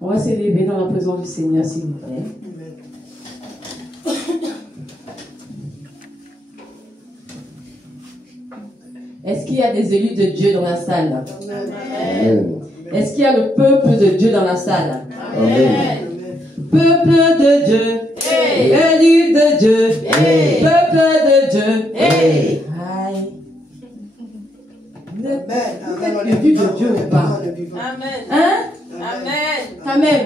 On va s'élever dans la présence du Seigneur, s'il vous plaît. Est-ce qu'il y a des élus de Dieu dans la salle? Amen. Est-ce qu'il y a le peuple de Dieu dans la salle? Amen. Peuple de Dieu, hey. Élu de Dieu, hey. Peuple de Dieu, hey. Aïe. Vous êtes élu de Dieu ou pas? Amen. Hein? Amen. Amen.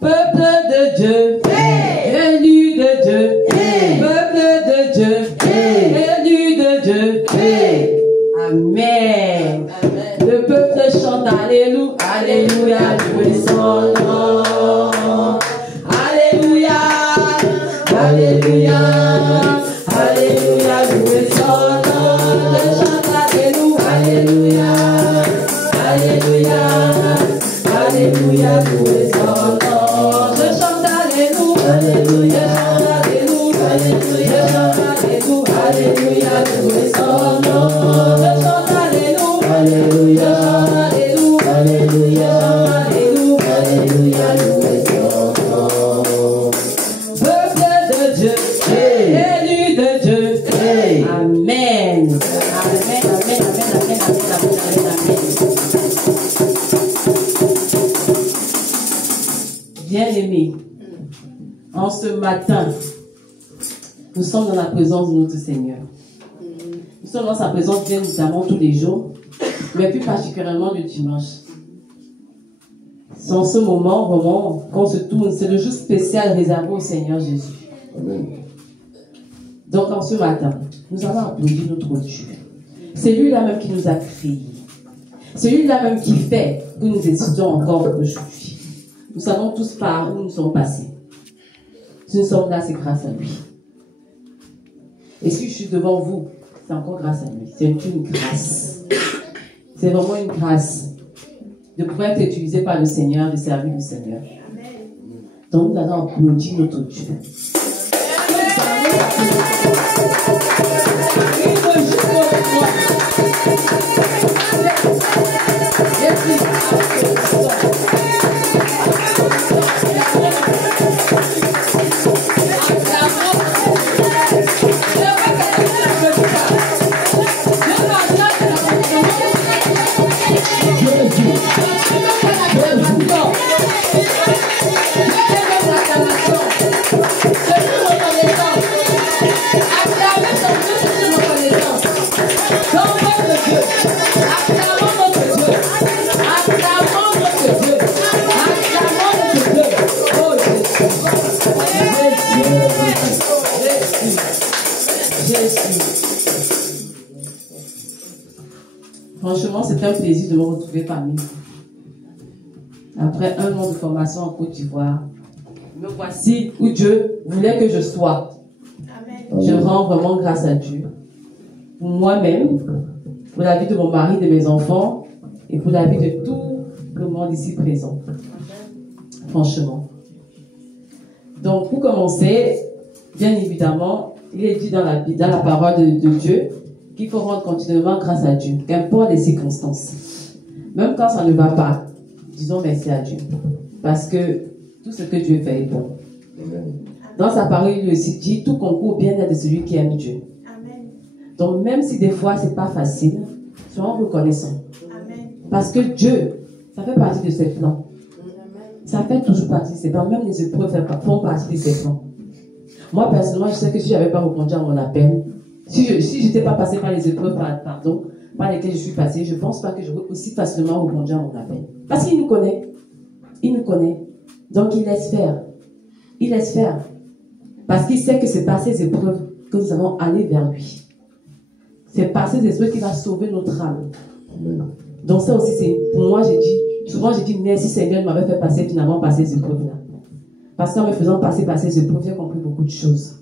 Peuple de Dieu, hey. Élu de Dieu, hey. Peuple de Dieu, hey. Élu de Dieu, hey. Amen. Amen. Le peuple chante Alléluia, Alléluia, louez son nom. Alléluia, Alléluia, Alléluia, louez son nom. Je chante Alléluia, Alléluia, Alléluia, Alléluia, louez son nom. Je chante Alléluia, Alléluia, Alléluia, Alléluia, Alléluia, louez son nom. Je chante Alléluia, Alléluia, Alléluia, Alléluia, Alléluia, louez son nom. Peuple de Dieu, hey. Élu de Dieu, hey. Amen. Amen, amen, amen, amen, amen, amen, amen. Bien-aimés, en ce matin, nous sommes dans la présence de notre Seigneur. Nous sommes dans sa présence bien évidemment tous les jours, mais plus particulièrement le dimanche. C'est en ce moment, vraiment, qu'on se tourne, c'est le jour spécial réservé au Seigneur Jésus. Amen. Donc en ce matin, nous allons applaudir notre Dieu. C'est lui-là même qui nous a créés. C'est lui-là même qui fait que nous existons encore aujourd'hui. Nous savons tous par où nous sommes passés. Si nous sommes là, c'est grâce à lui. Et si je suis devant vous, c'est encore grâce à lui. C'est une grâce. C'est vraiment une grâce de pouvoir être utilisé par le Seigneur, de servir le Seigneur. Donc nous allons applaudir notre Dieu. Franchement, c'est un plaisir de me retrouver parmi vous. Après un an de formation en Côte d'Ivoire, me voici où Dieu voulait que je sois. Amen. Je rends vraiment grâce à Dieu. Pour moi-même, pour la vie de mon mari, de mes enfants, et pour la vie de tout le monde ici présent. Franchement. Donc, pour commencer, bien évidemment, il est dit dans la parole de Dieu qu'il faut rendre continuellement grâce à Dieu, qu'importe les circonstances. Même quand ça ne va pas, disons merci à Dieu. Parce que tout ce que Dieu fait est bon. Amen. Dans sa parole, il aussi dit, tout concourt au bien-être de celui qui aime Dieu. Amen. Donc même si des fois c'est pas facile, soyons reconnaissants. Amen. Parce que Dieu, ça fait partie de ses plans. Amen. Ça fait toujours partie de ses plans. Même les épreuves font partie de ses plans. Moi personnellement, je sais que si je n'avais pas répondu à mon appel, si je n'étais pas passé par les épreuves par lesquelles je suis passée, je ne pense pas que j'aurais aussi facilement répondu à mon appel. Parce qu'il nous connaît. Il nous connaît. Donc il laisse faire. Il laisse faire. Parce qu'il sait que c'est par ces épreuves que nous allons aller vers lui. C'est par ces épreuves qu'il va sauver notre âme. Donc ça aussi, pour moi, souvent j'ai dit merci Seigneur de m'avoir fait passer finalement par ces épreuves-là. Parce qu'en me faisant passer par ces épreuves, j'ai compris beaucoup de choses.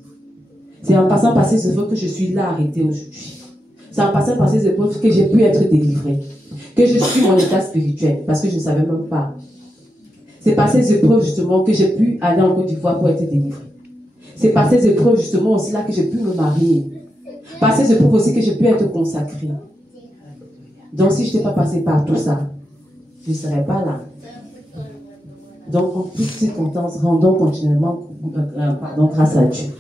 C'est en passant par ces épreuves que je suis là arrêtée aujourd'hui. C'est en passant par ces épreuves que j'ai pu être délivrée. Que je suis mon état spirituel, parce que je ne savais même pas. C'est par ces épreuves justement que j'ai pu aller en Côte d'Ivoire pour être délivrée. C'est par ces épreuves justement aussi là que j'ai pu me marier. Passer, c'est prouve aussi que je peux être consacré. Donc, si je n'étais pas passé par tout ça, je ne serais pas là. Donc, en toutes circonstances, rendons continuellement grâce à Dieu.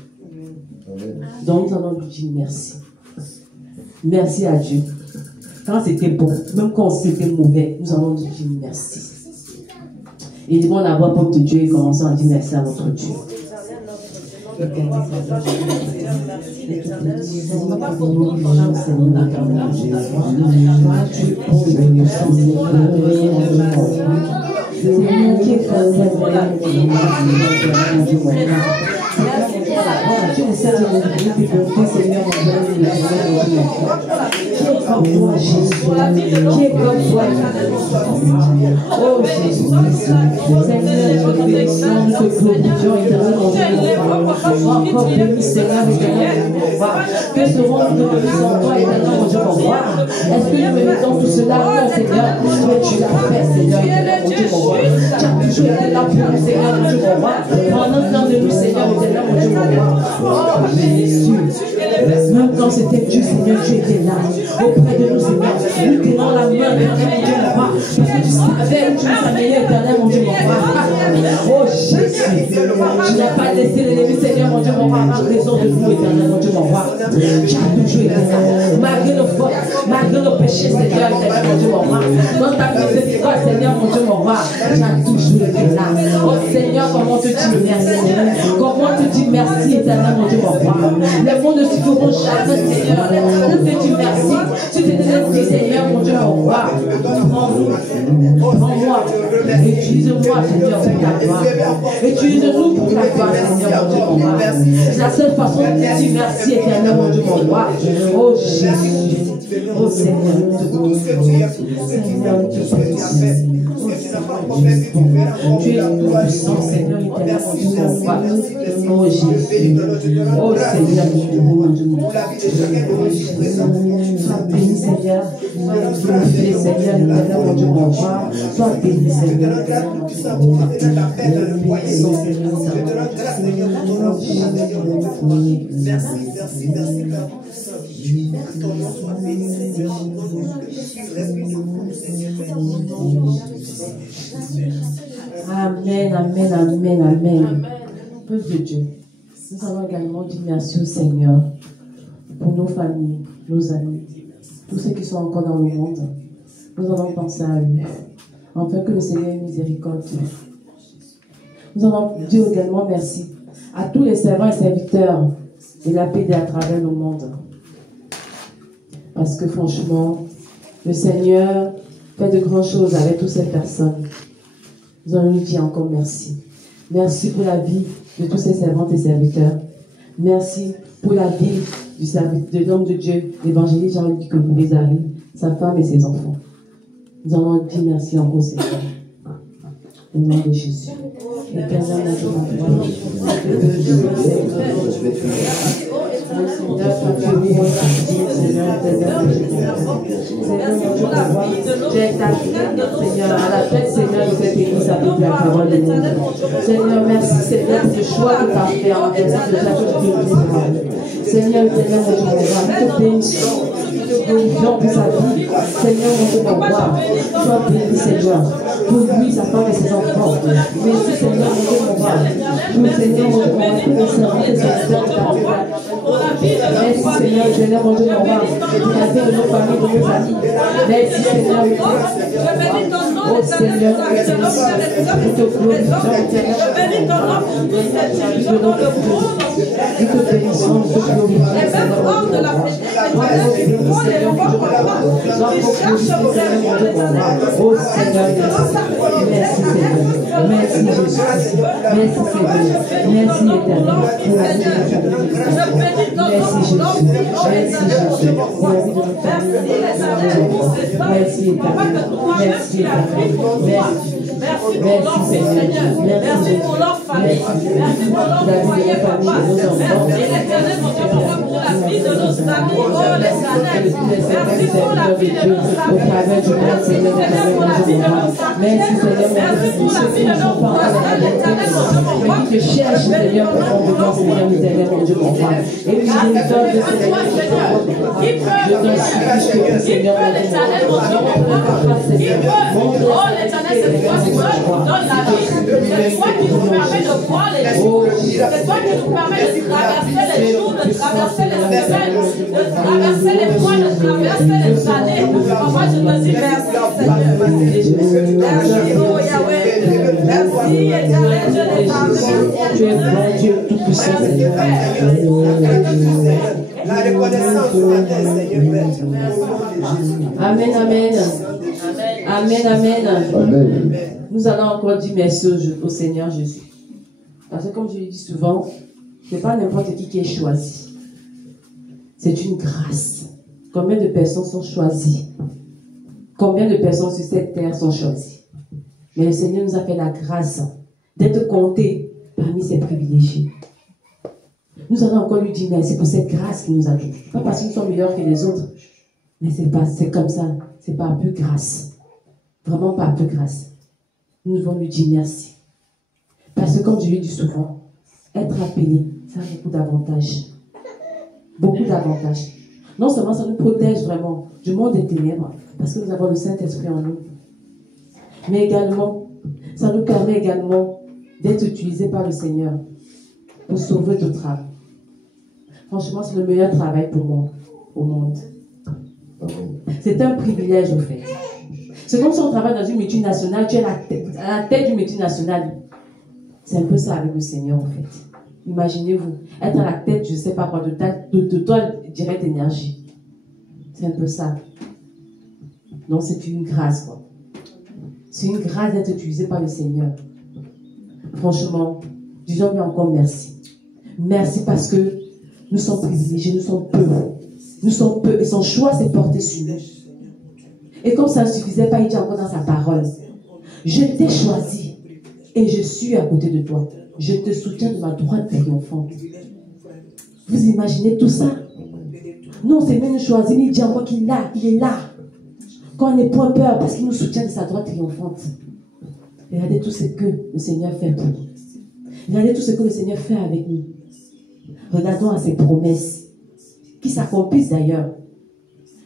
Donc, nous allons lui dire merci. Merci à Dieu. Quand c'était bon, même quand c'était mauvais, nous allons lui dire merci. Et devons la voix propre de Dieu et commençons à dire merci à notre Dieu. Encore béni Seigneur que serons-nous de sans toi éternel mon Dieu mon roi? Est-ce que nous méritons tout cela? Non Seigneur, mais tu l'as fait Seigneur éternel mon Dieu mon roi. Tu as toujours été là pour nous Seigneur mon Dieu mon roi. Prends soin de nous Seigneur éternel mon Dieu mon roi. Oh Jésus, même quand c'était Dieu Seigneur, tu étais là auprès de nous Seigneur. Nous tenons la main éternel mon Dieu mon roi. Parce que tu savais où tu nous amenais éternel mon Dieu mon roi. Oh Jésus, tu n'as pas laissé l'ennemi Seigneur mon Dieu mon roi avoir raison de nous éternel mon Dieu mon roi. Tu as toujours été là. Malgré nos fautes, malgré nos péchés Seigneur éternel mon Dieu mon roi. Dans ta miséricorde Seigneur mon Dieu mon roi, tu as toujours été là. Oh Seigneur, comment te dire merci? Comment te dire merci éternel mon Dieu mon roi? Les mots ne suffiront jamais Seigneur. On te dit merci. Tu te dis Seigneur mon Dieu mon roi. Prends-moi. Utilise-moi Seigneur pour ta gloire. Utilise-nous pour ta gloire Seigneur mon Dieu mon roi. C'est la seule façon de te dire merci éternel mon Dieu mon roi. Oh Jésus. Oh Seigneur, Seigneur, tu es puissant, Seigneur, éternel, mon Dieu, mon roi. Oh Jésus, oh Seigneur, mon Dieu, mon roi. Sois béni, Seigneur, sois glorifié, Seigneur, éternel, mon Dieu, mon roi. Sois béni, Seigneur, éternel, mon Dieu, mon roi. Amen, amen, amen, amen. Peuple de Dieu, nous allons également dire merci au Seigneur pour nos familles, nos amis, tous ceux qui sont encore dans le monde. Nous allons penser à eux, afin que le Seigneur ait miséricorde. Nous allons dire également merci à tous les servants et serviteurs de la paix à travers le monde. Parce que franchement, le Seigneur fait de grandes choses avec toutes ces personnes. Nous allons lui dire encore merci. Merci pour la vie de tous ces servantes et serviteurs. Merci pour la vie de l'homme de Dieu, l'évangéliste Jean-Luc Kouboulézari, sa femme et ses enfants. Nous allons dire merci encore Seigneur. Au nom de Jésus. Éternel, Seigneur, à la fête, Seigneur, de cette église avec la parole de Dieu. Seigneur, merci, Seigneur, pour ce choix que tu as fait en raison de ta chose de Seigneur, éternel, nous te bénissons, nous te glorifions pour sa vie. Seigneur, mon Dieu, mon roi, sois béni, Seigneur, pour lui, sa femme et ses enfants. Merci, Seigneur, mon Dieu, mon roi, pour Seigneur, mon Dieu, mon roi, pour les servants et ses serviteurs de ta vie. Merci, Seigneur, éternel, mon Dieu, mon roi, pour la vie de nos familles, de nos amis. Merci, Seigneur, oh Seigneur, nous te glorifions, éternel, nous te bénissons, nous te glorifions, oh Seigneur, merci Seigneur, merci Jésus, merci Seigneur, merci éternel, merci Jésus, merci Jésus, merci éternel, merci éternel, merci éternel, merci Merci pour leur Seigneur. Merci pour leur famille. Merci pour leur foyer, papa. Merci l'éternel, mon Dieu, papa, pour la vie de nos amis. Oh, l'éternel. Merci pour la vie de nos amis. Merci l'éternel pour la vie de nos familles. Merci pour la vie de nos voisins. L'éternel, mon Dieu, mon roi. Je cherche, Seigneur, pour mon Seigneur, mon Dieu, mon roi. Et puis, je me donne le Seigneur. Je donne Seigneur, l'éternel, mon Dieu, mon roi. Qui peut? Oh, l'éternel, c'est toi qui nous donne la vie. C'est toi qui nous permet de voir les jours. C'est toi qui nous permet de traverser les jours, de traverser les semaines, de traverser les mois, de traverser les années. Papa, je te dis merci, Seigneur. Merci, oh Yahweh. Merci, éternel, je l'ai parlé. Tu es bon Dieu tout-puissant, Seigneur. La reconnaissance de la terre, Seigneur. Amen, amen. Amen, amen. Amen. Nous allons encore dire merci au Seigneur Jésus. Parce que comme je le dis souvent, ce n'est pas n'importe qui est choisi. C'est une grâce. Combien de personnes sont choisies? Combien de personnes sur cette terre sont choisies? Mais le Seigneur nous a fait la grâce d'être comptés parmi ses privilégiés. Nous allons encore lui dire merci pour cette grâce qu'il nous a donnée. Pas parce que nous sommes meilleurs que les autres, mais c'est comme ça. C'est par peu grâce. Vraiment par peu grâce. Nous devons lui dire merci. Parce que comme je lui dis souvent, être appelé, ça a beaucoup d'avantages. Beaucoup d'avantages. Non seulement ça nous protège vraiment du monde des ténèbres, parce que nous avons le Saint-Esprit en nous, mais également, ça nous permet également d'être utilisés par le Seigneur pour sauver d'autres âmes. Franchement, c'est le meilleur travail pour moi au monde. C'est un privilège, au fait. C'est comme si on travaille dans une multinationale, tu es à la tête d'une multinationale. C'est un peu ça avec le Seigneur, en fait. Imaginez-vous, être à la tête, je ne sais pas quoi, de toi, direct énergie. C'est un peu ça. Donc, c'est une grâce, quoi. C'est une grâce d'être utilisé par le Seigneur. Franchement, disons-lui encore merci. Merci parce que nous sommes privilégiés, nous sommes peu. Nous sommes peu et son choix s'est porté sur nous. Et comme ça ne suffisait pas, il dit encore dans sa parole, je t'ai choisi et je suis à côté de toi. Je te soutiens de ma droite triomphante. Vous imaginez tout ça? Non, c'est même choisi, mais il dit encore qu'il est là. Quand on n'est point peur, parce qu'il nous soutient de sa droite triomphante. Regardez tout ce que le Seigneur fait pour nous. Regardez tout ce que le Seigneur fait avec nous. Regardons à ses promesses, qui s'accomplissent d'ailleurs.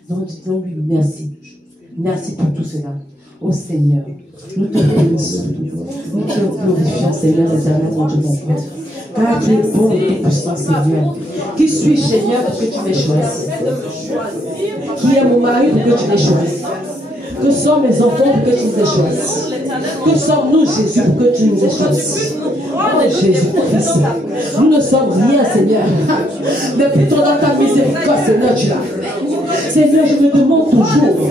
Donc, disons-lui merci. Merci pour tout cela. Ô Seigneur, nous te bénissons. Nous te glorifions, Seigneur, éternel, mon Dieu, mon Père. Car tu es bon et puissant, Seigneur. Qui suis-je, Seigneur, pour que tu m'aies choisi? Qui est mon mari pour que tu m'aies choisi? Que sont mes enfants pour que tu nous aies choisis? Que sommes-nous, Jésus, pour que tu nous aies choisis? Oh Jésus-Christ, nous ne sommes rien, Seigneur. Mais plutôt dans ta miséricorde, Seigneur, tu l'as fait. Seigneur, je me demande toujours,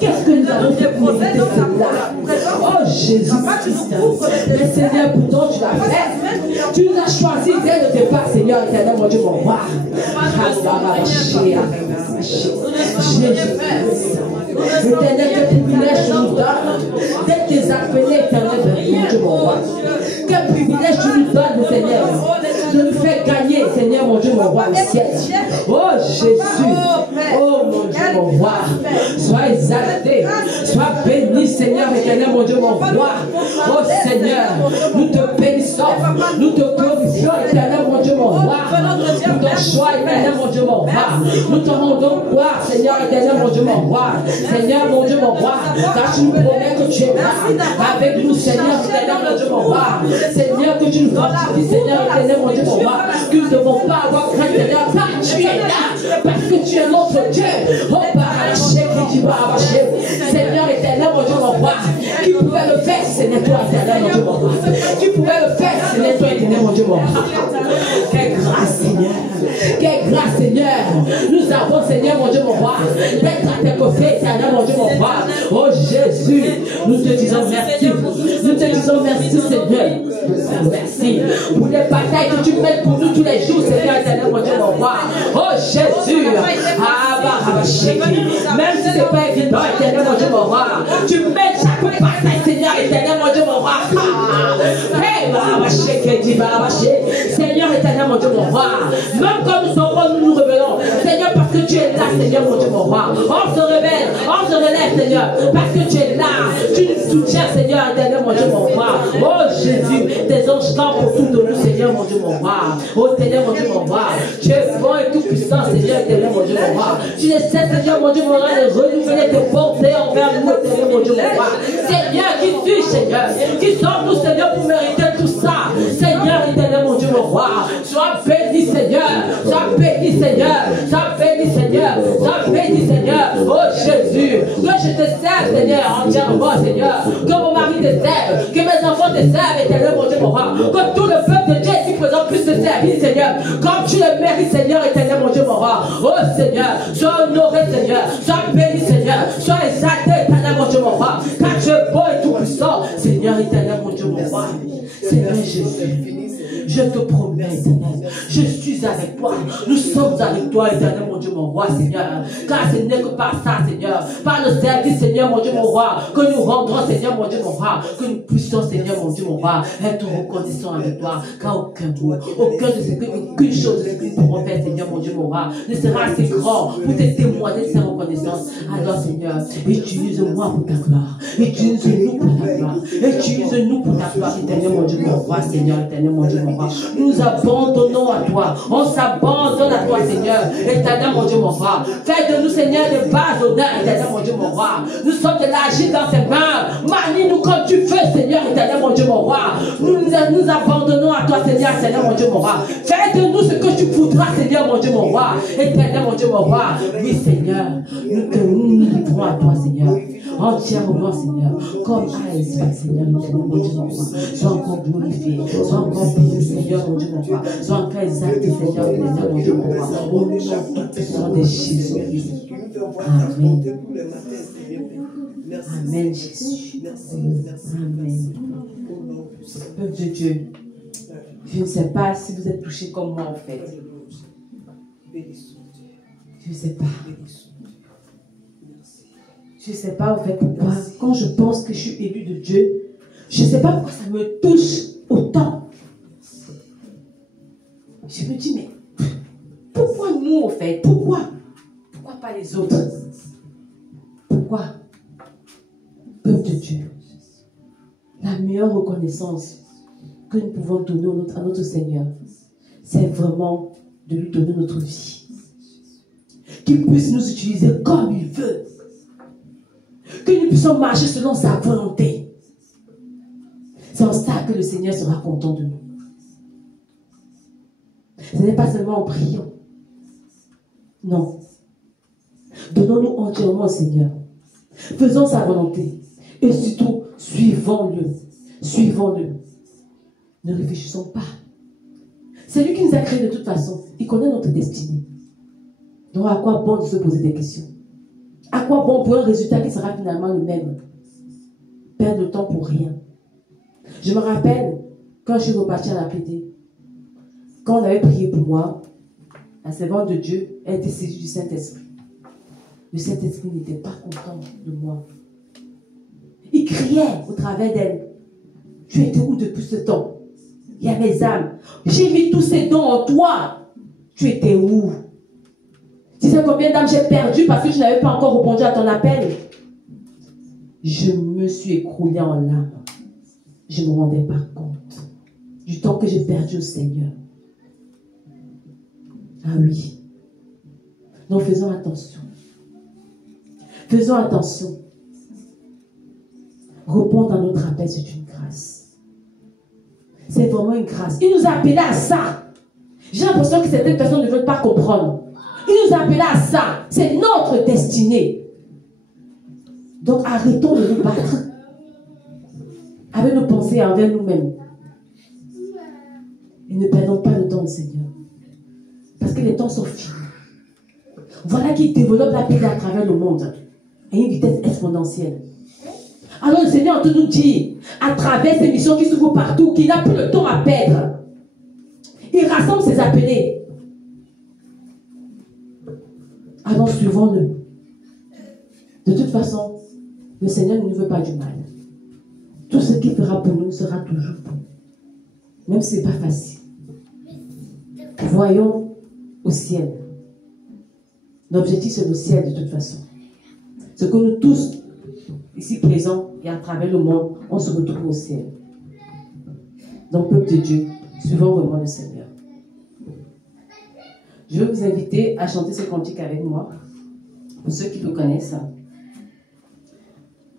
qu'est-ce que nous avons fait pour éviter cela? Oh Jésus-Christ, mais Seigneur, pourtant tu l'as fait. Tu nous as choisis dès le départ, Seigneur, éternel, mon Dieu, mon roi. Jésus-Christ. Éternel, quel privilège tu nous donnes d'être tes appelés, éternel, mon Dieu, mon roi. Quel privilège tu nous donnes, Seigneur, de nous faire gagner, Seigneur, mon Dieu, mon roi, le ciel. Oh Jésus, oh mon Dieu, mon roi, sois exalté, sois béni, Seigneur, éternel, mon Dieu, mon roi. Oh Seigneur, nous te bénissons, nous te glorifions, éternel, mon Dieu, mon roi, pour ton choix, éternel, mon Dieu, mon roi. Nous te rendons gloire, Seigneur, éternel, mon Dieu, mon roi. Seigneur, mon Dieu, mon roi, car tu nous promets que tu es là avec nous, Seigneur, éternel, mon Dieu, mon roi. Seigneur, que tu nous fortifies, Seigneur, éternel, mon Dieu, mon roi. Que nous ne devons pas avoir crainte, Seigneur, car tu es là, parce que tu es notre Dieu. Oh, Seigneur, éternel, mon Dieu, mon roi. Qui pouvait le faire, Seigneur, toi, éternel, mon Dieu, mon roi. Qui pouvait le faire, Seigneur, toi, éternel, mon Dieu, mon roi. Quelle grâce, Seigneur. Quelle grâce, Seigneur. Nous avons, Seigneur, mon Dieu, mon roi, d'être à tes côtés, éternel, mon Dieu, mon roi. Oh Jésus, nous te disons merci. Nous te disons merci, Seigneur. Merci pour les batailles que tu mènes pour nous tous les jours, Seigneur, éternel, mon Dieu, mon roi. Oh Jésus. Même si c'est pas évident, éternel mon Dieu, mon roi, tu mets chaque bataille, Seigneur, éternel mon Dieu, mon roi. Seigneur, éternel mon Dieu, mon roi, même comme nous sommes, nous nous révélons, Seigneur, parce que tu es là, Seigneur, mon Dieu, mon roi. On se révèle, on se relève, Seigneur, parce que tu es là, tu nous soutiens, Seigneur, éternel mon Dieu, mon roi. Oh Jésus, tes anges campent autour de nous, Seigneur, mon Dieu, mon roi. Oh Seigneur, mon Dieu, mon roi, tu es bon et tout puissant, Seigneur, éternel mon Dieu, mon roi. Tu ne cesses, Seigneur, mon Dieu, mon roi, de renouveler tes bontés envers nous, éternel mon Dieu, mon roi. Seigneur, qui suis, Seigneur, qui sommes-nous, Seigneur, pour mériter tout ça. Seigneur, éternel mon Dieu, mon roi, sois béni, Seigneur, sois béni, Seigneur, sois béni, Seigneur, sois béni, Seigneur. Oh Jésus, que je te serve, Seigneur, entièrement, Seigneur, que mon mari te serve, que mes enfants te servent, éternel mon Dieu, mon roi, que tout le peuple de Dieu ici présent puisse te servir, Seigneur, comme tu le mérites, Seigneur, éternel mon Dieu, mon roi. Oh Seigneur, sois honoré, Seigneur, sois béni, Seigneur, sois exalté, éternel mon Dieu, mon roi, car tu es beau et tout puissant, Seigneur, éternel mon Dieu, mon roi. Seigneur Jésus, je te promets, Seigneur, je suis avec toi, nous sommes avec toi, éternel mon Dieu, mon roi, Seigneur, car ce n'est que par ça, Seigneur, par le service, Seigneur, mon Dieu, mon roi, que nous rendrons, Seigneur, mon Dieu, mon roi, que nous puissions, Seigneur, mon Dieu, mon roi, être reconnaissants avec toi, car aucun mot, aucune chose de ce que nous pourrons faire, Seigneur, mon Dieu, mon roi, ne sera assez grand pour te témoigner de sa reconnaissance. Alors, Seigneur, utilise-moi pour ta gloire, utilise-nous pour ta gloire, utilise-nous pour ta gloire, éternel, mon Dieu, mon roi, Seigneur, éternel, mon Dieu, mon roi. Nous abandonnons à toi, on s'abandonne à toi, Seigneur, éternel, mon Dieu, mon roi. Fais de nous, Seigneur, des bas d'honneur, éternel, mon Dieu, mon roi. Nous sommes de l'agir dans tes mains. Manie-nous comme tu veux, Seigneur, éternel, mon Dieu, mon roi. Nous abandonnons à toi, Seigneur, éternel, mon Dieu, mon roi. Fais de nous ce que tu voudras, Seigneur, mon Dieu, mon roi. Éternel, mon Dieu, mon roi. Oui, Seigneur, nous livrons à toi, Seigneur. Entièrement, Seigneur, comme à l'espace, Seigneur, éternel, mon Dieu, mon roi. Sois encore glorifié, sois encore béni, Seigneur, mon Dieu, mon roi. Sois encore exalté, Seigneur, éternel, mon Dieu, mon roi. Au nom tout-puissant de Jésus. Amen. Amen, Jésus. Amen. Peuple de Dieu, je ne sais pas si vous êtes touchés comme moi, en fait. Je ne sais pas. Je ne sais pas, en fait, pourquoi. Quand je pense que je suis élu de Dieu, je ne sais pas pourquoi ça me touche autant. Je me dis, mais pourquoi nous, en fait? Pourquoi? Pourquoi pas les autres? Pourquoi? Peuple de Dieu, la meilleure reconnaissance que nous pouvons donner à notre Seigneur, c'est vraiment de lui donner notre vie. Qu'il puisse nous utiliser comme il veut. Que nous puissions marcher selon sa volonté. C'est en ça que le Seigneur sera content de nous. Ce n'est pas seulement en priant. Non. Donnons-nous entièrement au Seigneur. Faisons sa volonté. Et surtout, suivons-le. Suivons-le. Ne réfléchissons pas. C'est lui qui nous a créés de toute façon. Il connaît notre destinée. Donc à quoi bon de se poser des questions? À quoi bon pour un résultat qui sera finalement le même? Perdre le temps pour rien. Je me rappelle, quand je suis repartie à la PD, quand on avait prié pour moi, la servante de Dieu a été saisie du Saint-Esprit. Le Saint-Esprit n'était pas content de moi. Il criait au travers d'elle. Tu étais où depuis ce temps? Il y a mes âmes. J'ai mis tous ces dons en toi. Tu étais où? Tu sais combien d'âmes j'ai perdu parce que je n'avais pas encore répondu à ton appel? Je me suis écroulée en larmes. Je ne me rendais pas compte du temps que j'ai perdu au Seigneur. Ah oui. Donc faisons attention. Faisons attention. Répondre à notre appel, c'est une grâce. C'est vraiment une grâce. Il nous a appelés à ça. J'ai l'impression que certaines personnes ne veulent pas comprendre. Il nous a appelés à ça. C'est notre destinée. Donc arrêtons de nous battre avec nos pensées envers nous-mêmes. Et ne perdons pas le temps, Seigneur. Parce que les temps sont finis. Voilà qui développe la paix à travers le monde. À une vitesse exponentielle. Alors le Seigneur entend nous dire, à travers ces missions qui s'ouvrent partout, qu'il n'a plus le temps à perdre. Il rassemble ses appelés. alors suivons-le. De toute façon, le Seigneur ne nous veut pas du mal. Tout ce qu'il fera pour nous sera toujours bon. Même si ce n'est pas facile. Voyons au ciel. L'objectif, c'est le ciel de toute façon. Ce que nous tous, ici présents et à travers le monde, on se retrouve au ciel. Donc, peuple de Dieu, suivons vraiment le Seigneur. Je vais vous inviter à chanter ce cantique avec moi, pour ceux qui le connaissent.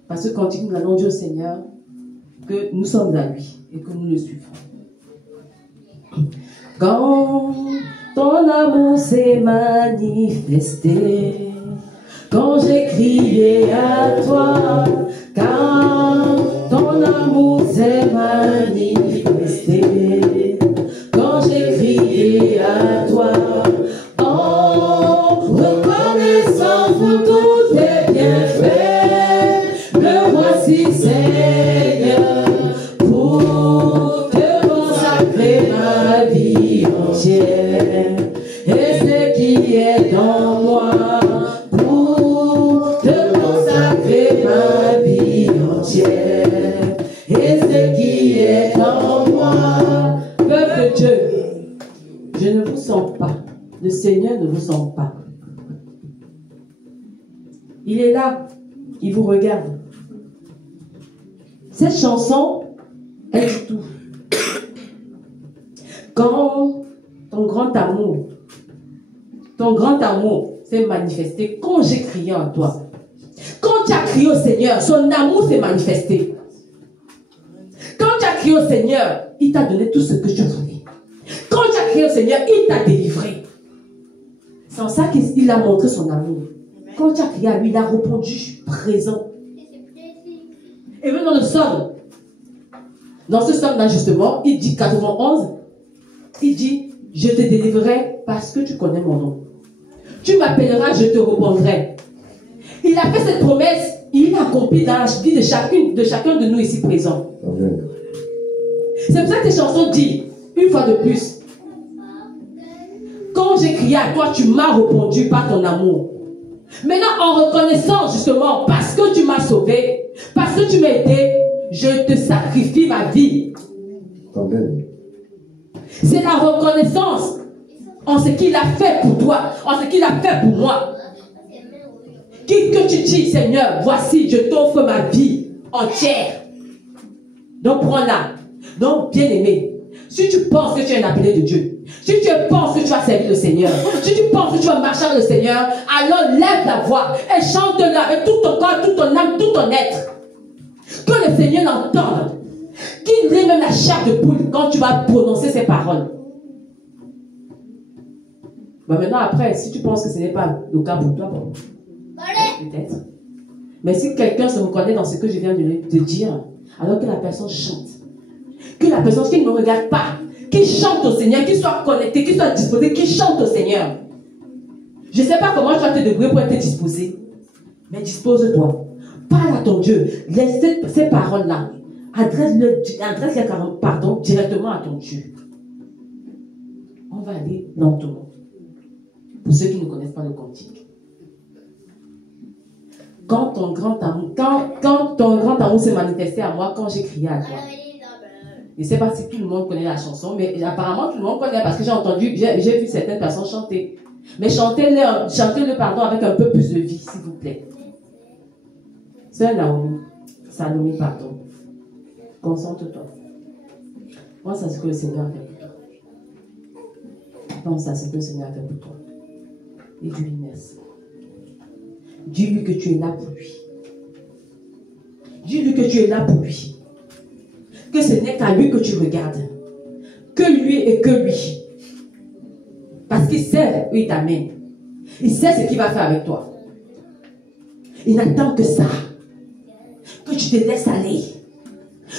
Par ce cantique, nous allons dire au Seigneur que nous sommes à lui et que nous le suivons. Quand ton amour s'est manifesté, quand j'ai crié à toi, quand ton amour s'est manifesté, quand j'ai crié à toi, en reconnaissant pour tous tes bienfaits, me voici Seigneur, pour te consacrer ma vie entière, et ce qui est en moi, pour te consacrer ma vie entière, et ce qui est en moi. Peuple de Dieu, je ne vous sens pas. Le Seigneur ne vous sent pas. Il est là. Il vous regarde. Cette chanson, elle dit tout. Quand ton grand amour s'est manifesté, quand j'ai crié à toi, quand tu as crié au Seigneur, son amour s'est manifesté. Quand tu as crié au Seigneur, il t'a donné tout ce que tu voulais. Quand tu as crié au Seigneur, il t'a délivré. C'est en ça qu'il a montré son amour. Quand tu as crié à lui, il a répondu présent. Et même dans le psaume, dans ce psaume-là justement, il dit 91, il dit, je te délivrerai parce que tu connais mon nom. Tu m'appelleras, je te répondrai. Il a fait cette promesse, il l'a accompli dans la vie de chacun de nous ici présents. C'est pour ça que tes chansons disent, une fois de plus, quand j'ai crié à toi, tu m'as répondu par ton amour. Maintenant, en reconnaissant justement, parce que tu m'as sauvé, parce que tu m'as aidé, je te sacrifie ma vie. Amen. C'est la reconnaissance en ce qu'il a fait pour toi, en ce qu'il a fait pour moi. Que tu dis, Seigneur, voici, je t'offre ma vie entière. Donc, prends-la. Donc, bien-aimé, si tu penses que tu es un appelé de Dieu, si tu penses que tu vas servir le Seigneur, si tu penses que tu vas marcher avec le Seigneur, alors lève la voix et chante-le avec tout ton corps, toute ton âme, tout ton être. Que le Seigneur l'entende. Qu'il ait même la chair de poule quand tu vas prononcer ces paroles. Bah maintenant, après, si tu penses que ce n'est pas le cas pour toi, bon, peut-être. Mais si quelqu'un se reconnaît dans ce que je viens de te dire, alors que la personne chante, que la personne qui ne me regarde pas, qui chante au Seigneur, qui soit connecté, qui soit disposé, qui chante au Seigneur. Je ne sais pas comment tu vas te débrouiller pour être disposé, mais dispose-toi. Parle à ton Dieu. Laisse ces paroles-là. Adresse-les directement à ton Dieu. On va aller lentement. Pour ceux qui ne connaissent pas le cantique. Quand ton grand amour s'est manifesté à moi, quand j'ai crié à toi. Je ne sais pas si tout le monde connaît la chanson, mais apparemment tout le monde connaît parce que j'ai vu certaines personnes chanter. Mais chantez-le avec un peu plus de vie, s'il vous plaît. Sœur Naomi, Salomé, pardon. Concentre-toi. Pense à ce que le Seigneur a fait pour toi. Pense à ce que le Seigneur a fait pour toi. Et dis-lui merci. Dis-lui que tu es là pour lui. Dis-lui que tu es là pour lui. Que ce n'est qu'à lui que tu regardes. Que lui et que lui. Parce qu'il sait où il t'amène. Il sait ce qu'il va faire avec toi. Il n'attend que ça. Que tu te laisses aller.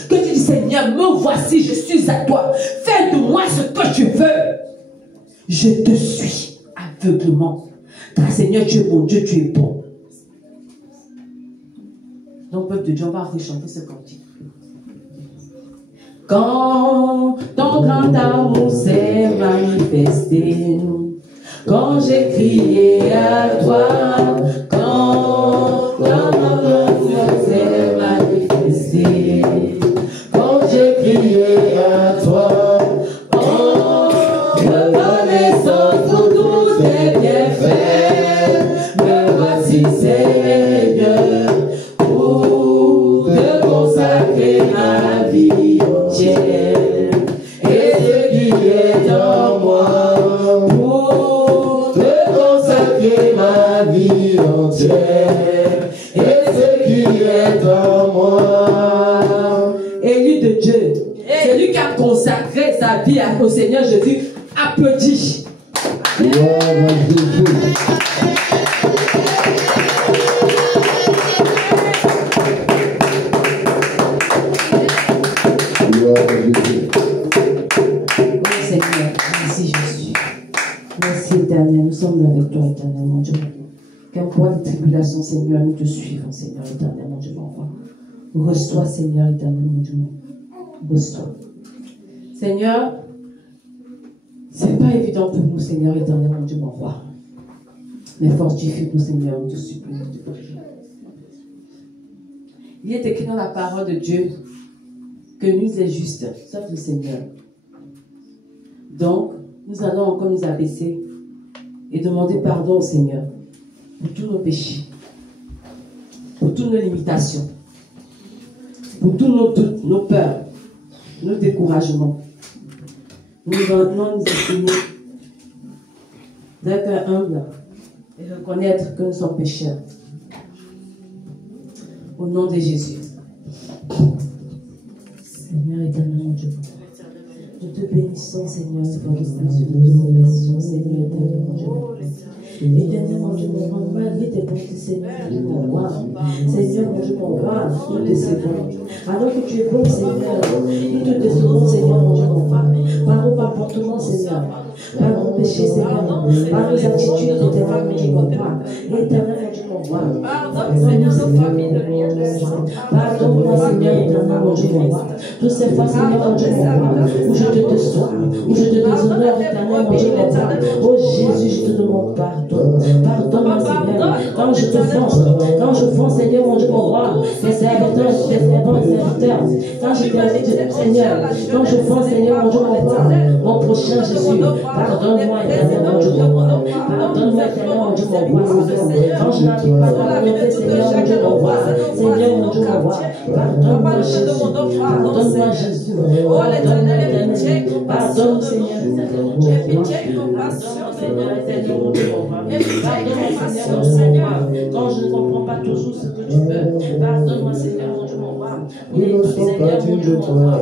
Que tu dis, Seigneur, me voici, je suis à toi. Fais de moi ce que tu veux. Je te suis aveuglement. Car Seigneur, tu es mon Dieu, tu es bon. Donc, peuple de Dieu, on va rechanter ce cantique. Quand ton grand amour s'est manifesté, quand j'ai crié à toi, quand s'est manifesté, quand j'ai crié à toi, reconnaissance pour tous tes bienfaits, me voici Seigneur, pour te consacrer ma vie entière, et ce qui est en moi, pour te consacrer ma vie entière, et ce qui est en moi. Élu de Dieu, celui qui a consacré sa vie au Seigneur Jésus, applaudit. Gloire à Jésus. Oh Seigneur, merci Jésus. Merci éternel, nous sommes avec toi éternel, mon Dieu. Qu'importe les tribulations, Seigneur, nous te suivons, Seigneur éternel, mon Dieu, mon roi. Reçois, Seigneur éternel, mon Dieu, reçois. Seigneur, c'est pas évident pour nous, Seigneur éternel, mon Dieu, mon roi. Mais fortifie-nous, Seigneur, nous te supplions, nous te prions. Il est écrit dans la parole de Dieu que nous est juste, sauf le Seigneur. Donc, nous allons encore nous abaisser et demander pardon au Seigneur pour tous nos péchés, pour toutes nos limitations, pour tous nos doutes, nos peurs, nos découragements. Nous venons nous exprimer d'être humble et reconnaître que nous sommes pécheurs. Au nom de Jésus. Seigneur éternel, mon Dieu. Nous te bénissons, Seigneur, pour le Seigneur, nous te remercions, Seigneur éternel, mon Dieu. Éternel, mon Dieu, mon roi, malgré tes bontés, Seigneur, mon roi. Seigneur, mon Dieu, mon roi, nous te décevons. Alors que tu es bon, Seigneur, nous te décevons, Seigneur, mon Dieu, mon roi. Par nos comportements, Seigneur, par nos péchés, Seigneur, par nos attitudes, éternel, mon Dieu, mon roi. Éternel, mon Dieu, mon roi. Pardonne, Seigneur, nos familles de rien de sang. Pardonne-moi, Seigneur, éternel, mon Dieu, mon roi. Toutes ces fois, Seigneur, mon Dieu, mon roi, où je te déçois, où je te déshonore, éternel, mon Dieu, mon roi. Oh Jésus, je te demande pardon. Pardonne-moi, Seigneur, quand je te fonce, Seigneur, mon Dieu, mon roi, tes serviteurs, quand je t'invite, Seigneur, quand je fonce, Seigneur, mon Dieu, mon roi, mon prochain Jésus, pardonne-moi, éternel, mon Dieu, mon roi, pardonne-moi, éternel, mon Dieu, mon roi, quand je n'applique pas ta volonté, Seigneur, mon Dieu, mon roi, Seigneur, mon Dieu, mon roi, pardonne-moi, Jésus, pardonne-moi, Jésus, pardonne, Seigneur, éternel, mon Dieu, Seigneur, éternel, mon Dieu, mon roi. Pardonne-moi, Seigneur, quand je ne comprends pas toujours ce que tu veux. Pardonne-moi, Seigneur, mon Dieu, mon roi. Seigneur, mon Dieu, mon roi.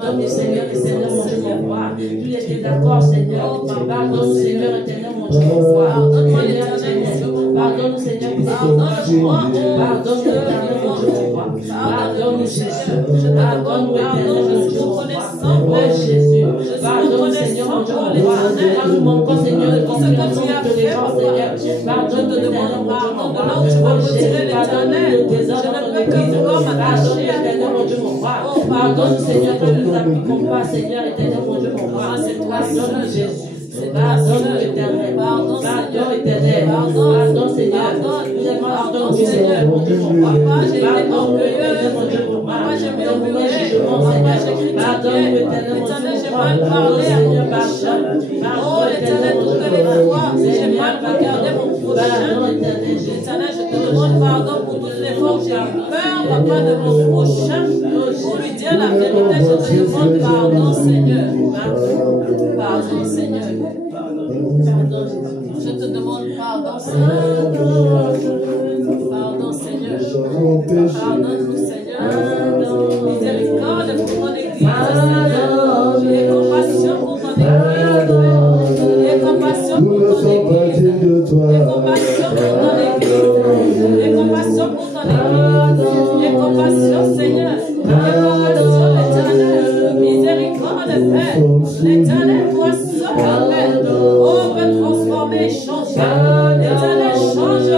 Pardonne, Seigneur, éternel, mon Dieu, mon roi. Tu étais d'accord, Seigneur. Pardonne, Seigneur, éternel, mon Dieu, mon roi. Pardonne-moi, pardonne, Seigneur, pardonne-moi. Pardonne, éternel, mon Dieu, mon roi. Pardonne, Jésus. Pardonne-moi, éternel, mon Dieu, mon roi. Oh, Jésus. Pardonne, Seigneur, mon Dieu, mon roi. Quand nous manquons, Seigneur, de compréhension de l'effort, Seigneur. Pardonne, te demandons pardon de là où tu vas retirer l'éternel. Je ne peux que vouloir m'attacher à l'éternel, mon Dieu, mon roi. Pardonne, Seigneur, que nous n'appliquons pas, Seigneur, éternel, mon Dieu, mon roi. C'est toi, Seigneur Jésus. Pardonne, éternel. Pardon, éternel. Pardon, Seigneur. Pardon, Seigneur, mon Dieu, mon roi. Pardon, mon Dieu, mon roi. Moi, j'ai bien oublié. Pardon, éternel, mon Dieu, j'ai mal parlé à mon pardon. Oh, l'éternel, toutes les fois, j'ai mal regardé mon prochain. L'éternel, je te demande pardon pour toutes les fois que j'ai eu peur, papa, de mon prochain. Pour lui dire la vérité, je te demande pardon, Seigneur. Pardon, Seigneur. Pardon, Jésus. Je te demande pardon, Seigneur. Pardon, Seigneur. Pardonne-nous, Seigneur. Miséricorde pour ton Église, Seigneur. Et compassion pour ton Église. Et compassion pour ton Église. Et compassion pour ton Église. Et compassion pour ton Église. Et compassion, Seigneur. Et compassion, l'Éternel. Miséricorde, Père. L'Éternel, toi seul, Père. Oh, veut transformer et changer. L'Éternel change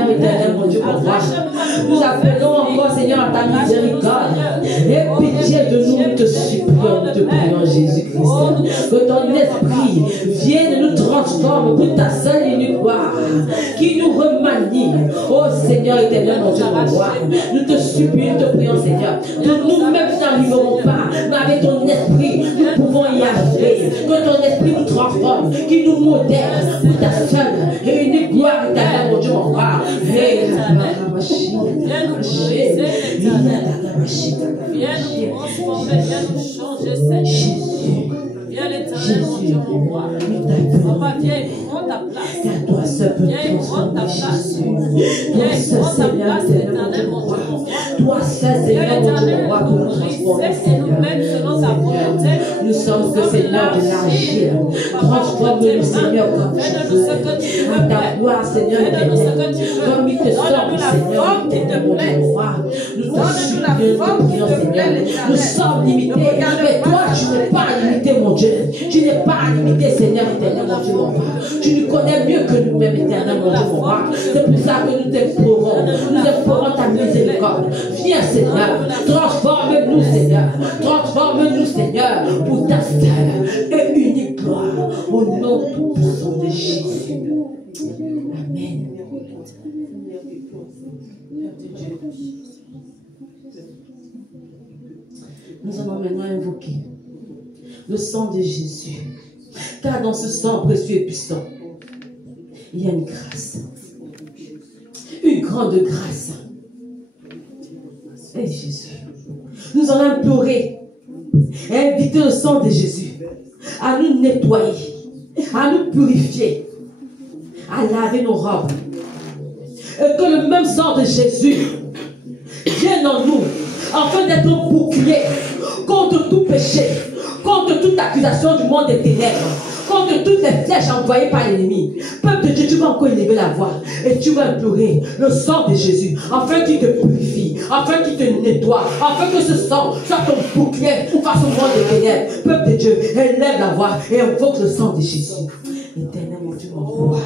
Seigneur éternel, mon Dieu, mon roi. Nous appelons encore, Seigneur, à ta miséricorde. Et pitié de nous, nous te supplions, nous te prions, Jésus-Christ. Que ton esprit vienne nous transformer pour ta seule et unique gloire, qui nous remanie. Oh Seigneur éternel, mon Dieu, mon roi. Nous te supplions, nous te prions, Seigneur. De nous-mêmes, nous n'arriverons pas, mais avec ton esprit, nous pouvons y arriver. Que ton esprit nous transforme, qui nous modèle pour ta seule et unique gloire éternelle, mon Dieu, mon roi. Viens nous briser, viens nous transformer, viens nous changer, Seigneur. Viens l'éternel, mon Dieu, mon roi. Papa, viens prends ta place. Viens prends ta place. Viens prends ta place, l'éternel, mon Dieu, mon roi. Toi seul, Seigneur, mon Dieu, mon roi, pour nous transformer, selon ta volonté. Nous sommes que Seigneur de l'argile. Transforme-nous, Seigneur, comme tu veux. À ta gloire, Seigneur, comme il te semble, Seigneur, éternel, mon Dieu, mon roi. Nous te supplions, Seigneur. Nous sommes limités, mais toi, tu n'es pas limité, mon Dieu. Tu n'es pas limité, Seigneur, éternel, mon Dieu, mon roi. Tu nous connais mieux que nous-mêmes, éternel, mon Dieu, mon roi. C'est pour ça que nous t'implorons. Nous implorons ta miséricorde. Viens, Seigneur. Transforme-nous, Seigneur. Transforme-nous, Seigneur, pour ta seule et unique gloire. Au nom tout-puissant de Jésus. Amen. Nous allons maintenant invoquer le sang de Jésus. Car dans ce sang précieux et puissant, il y a une grâce. Une grande grâce. Et Jésus. Nous allons implorer et inviter le sang de Jésus à nous nettoyer, à nous purifier, à laver nos robes. Et que le même sang de Jésus vienne en nous, afin d'être un bouclier contre tout péché, contre toute accusation du monde des ténèbres, contre toutes les flèches envoyées par l'ennemi. Peuple de Dieu, tu vas encore élever la voix et tu vas implorer le sang de Jésus, afin qu'il te purifie, afin qu'il te nettoie, afin que ce sang soit ton bouclier face au monde des ténèbres. Peuple de Dieu, élève la voix et invoque le sang de Jésus. Éternel, mon Dieu, mon roi.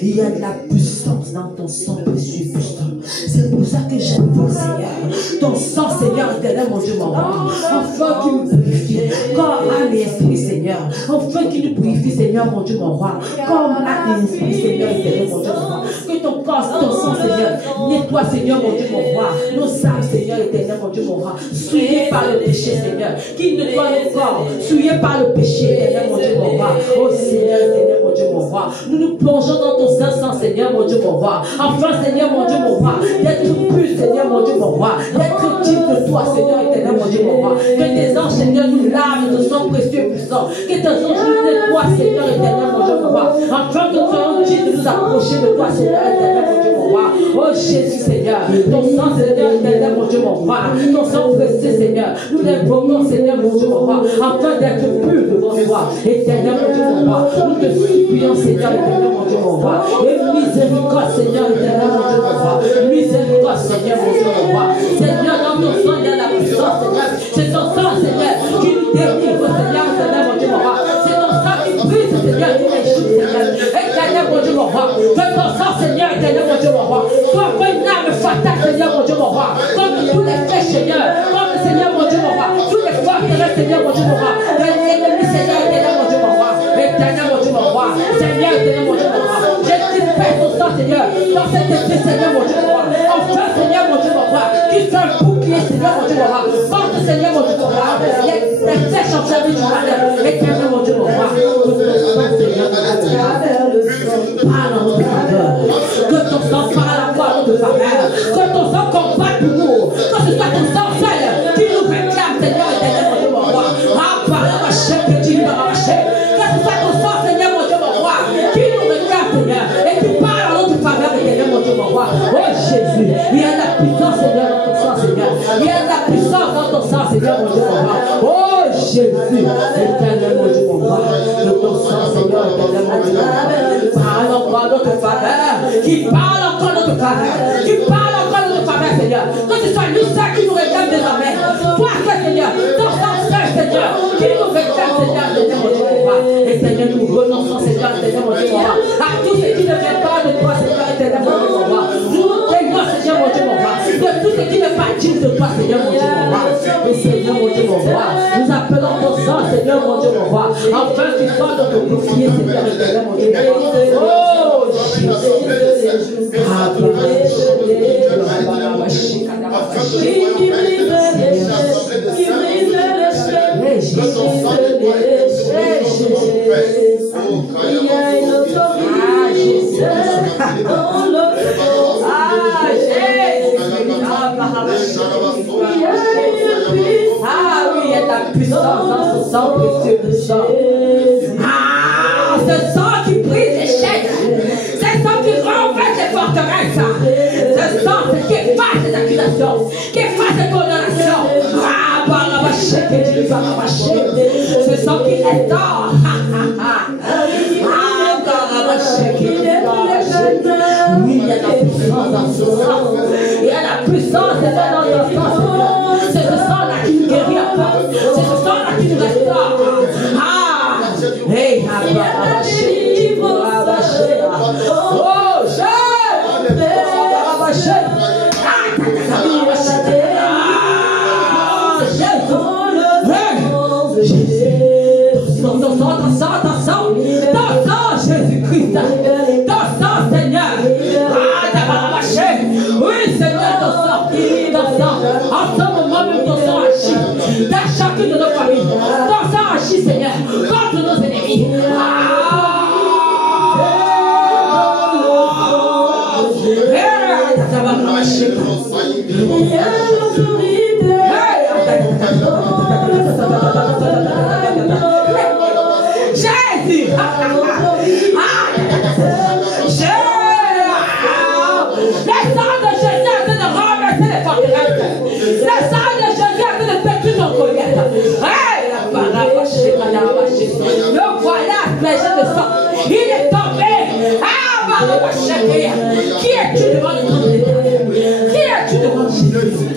Il y a de la puissance dans ton sang précieux puissant. C'est pour ça que j'invoque, Seigneur, ton sang, Seigneur, éternel, mon Dieu, mon roi, afin qu'il nous purifie, corps, âme et esprit, Seigneur, afin qu'il nous purifie, Seigneur, mon Dieu, mon roi, comme âme et esprit, Seigneur, éternel, mon Dieu, mon roi, que ton corps, ton sang, Seigneur, nettoie, Seigneur, mon Dieu, mon roi, nos âmes, Seigneur, éternel, mon Dieu, mon roi, souillés par le péché, Seigneur, qu'il nettoie nos corps, souillés par le péché, éternel, mon Dieu, mon roi, oh Seigneur, éternel, mon Dieu, mon roi, nous nous plongeons dans ton Saint-Sang, Seigneur, mon Dieu, mon roi. Enfin, Seigneur, mon Dieu, mon roi, d'être pur, Seigneur, mon Dieu, mon roi, d'être digne de toi, Seigneur, éternel, mon Dieu, mon roi. Que tes anges, Seigneur, nous lavent de sang précieux et puissant. Que tes anges nous nettoient, Seigneur, éternel, mon Dieu, mon roi. Afin que nous soyons dignes de nous approcher de toi, Seigneur, éternel, mon Dieu, mon roi. Oh Jésus, Seigneur, ton sang, Seigneur, éternel, mon Dieu, mon roi. Ton sang précieux, Seigneur. Nous l'invoquons, Seigneur, mon Dieu, mon roi, afin d'être pur devant toi, éternel, mon Dieu, mon roi. Nous te supplions, Seigneur, éternel, mon Dieu, mon roi. Et miséricorde, Seigneur, éternel, mon Dieu, mon roi. Miséricorde, Seigneur, mon Dieu, mon roi. Seigneur, dans ton sang, il y a la puissance, Seigneur. C'est ton sang, Seigneur, qui nous délivre, Seigneur, éternel, mon Dieu, mon roi. C'est ton sang qui brise, Seigneur, qui réjouit, Seigneur. Éternel, mon Dieu, mon roi. Que ton sang, Seigneur, éternel, mon Dieu, mon roi, soit une arme fatale, Seigneur, mon Dieu, mon roi. Comme tous les flèches, Seigneur. Comme, Seigneur, mon Dieu, mon roi. Tous les forces, Seigneur, mon Dieu, mon roi. De l'ennemi, Seigneur, éternel, mon Dieu, mon roi. Éternel, mon Dieu, mon roi. Seigneur, éternel, mon Dieu, mon roi. J'espère ton sang, Seigneur, dans cette esprit, Seigneur, mon Dieu, mon roi. Enfin, Seigneur, mon Dieu, mon roi, qui fait un bouclier, Seigneur, mon Dieu, mon roi. Porte, Seigneur, mon Dieu, mon roi. Les flèches en service du malheur. Éternel, mon Dieu, mon roi. Que ton sang, Seigneur, parle en notre faveur. Que ton sang parle à toi en notre faveur. Que ton sang combatte pour nous. Que ce soit ton sang seul qui nous réclame, Seigneur, éternel, mon Dieu, mon roi. Ah, parle à ma chair, petit, à ma chair. Que ce soit ton sang, Seigneur, mon Dieu, mon roi, qui nous regarde, Seigneur, et qui parle en notre faveur, éternel, mon Dieu, mon roi. Oh Jésus, il y a de la puissance, Seigneur, dans ton sang, Seigneur. Il y a de la puissance dans ton sang, Seigneur, mon Dieu, mon roi. Oh Jésus, éternel, mon Dieu, mon roi. De ton sang, Seigneur, éternel, mon Dieu, mon roi. Parle encore en notre faveur, qui parle encore en notre faveur, qui parle encore en notre faveur, Seigneur. Que ce soit lui seul qui nous réclame désormais. Toi, Seigneur, ton sang seul, Seigneur, qui nous réclame, Seigneur, éternel, mon Dieu, mon roi. Et Seigneur, nous renonçons, Seigneur, éternel, mon Dieu, mon roi, à tout ce qui ne vient pas de toi, Seigneur, éternel, mon Dieu, mon roi. toi, Seigneur mon Dieu, mon roi. Et Seigneur mon Dieu, mon roi. Nous appelons ton sang, Seigneur mon Dieu, mon roi. Enfin, tu sois notre bouclier, Seigneur mon Dieu. Oh, ah oui, il y a ta puissance dans ce sang précieux de sang. Ah, ce sang qui brise les chaînes, ce sang qui renverse les forteresses, ce sang qui efface les accusations, qui efface les condamnations. Ah, ce sang qui restaure. Oui, il y a la puissance dans ce sang. Il y a la puissance dans ton sang. C'est ce sang-là qui nous guérit encore. C'est ce sang-là qui nous restaure. Ah! Hey, oh, Jésus-Christ, ton sang, Seigneur. Oui, Seigneur, ton sang, en ce moment même ton sang agit dans chacune de nos familles. Ton sang agit, Seigneur, contre nos ennemis. Jésus! Le sang de Jésus a fait de renverser les forteresses. Le sang de Jésus a fait de pétrir ton collier. Le voilà, flèche de sang. Il est tombé. Qui es-tu devant le trône de l'Éternel? Qui es-tu devant Jésus?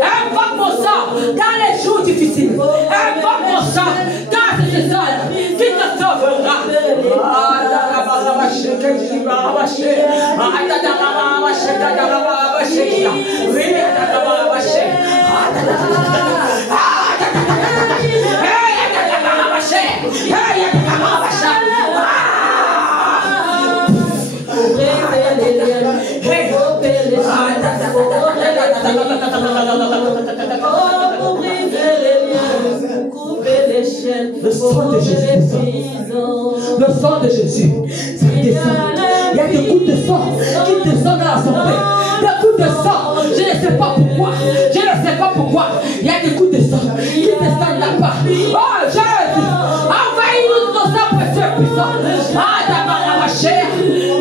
Invoque mon sang dans les jours difficiles. Invoque mon sang dans ce sang qui te sauvera. Le sang de Jésus, le sang de Jésus, ça descend. Il y a des gouttes de sang qui descendent dans l'assemblée. Des gouttes de sang, je ne sais pas pourquoi. Je ne sais pas pourquoi. Il y a des gouttes de sang qui descendent là-bas. Oh Jésus, envahis-nous de ton sang précieux puissant. Ah, d'abord ma chair,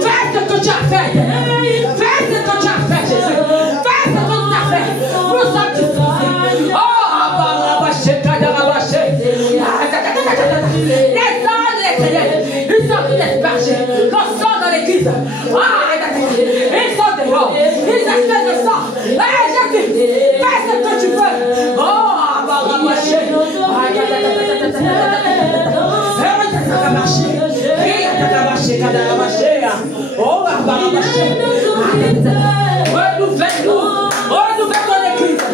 fais ce que tu as fait. Fais ce que tu as fait, Jésus. l'église. Ils sont dehors. Ils espèrent le sang. Jésus, fais ce que tu veux. Renouvelle-nous. Renouvelle ton église.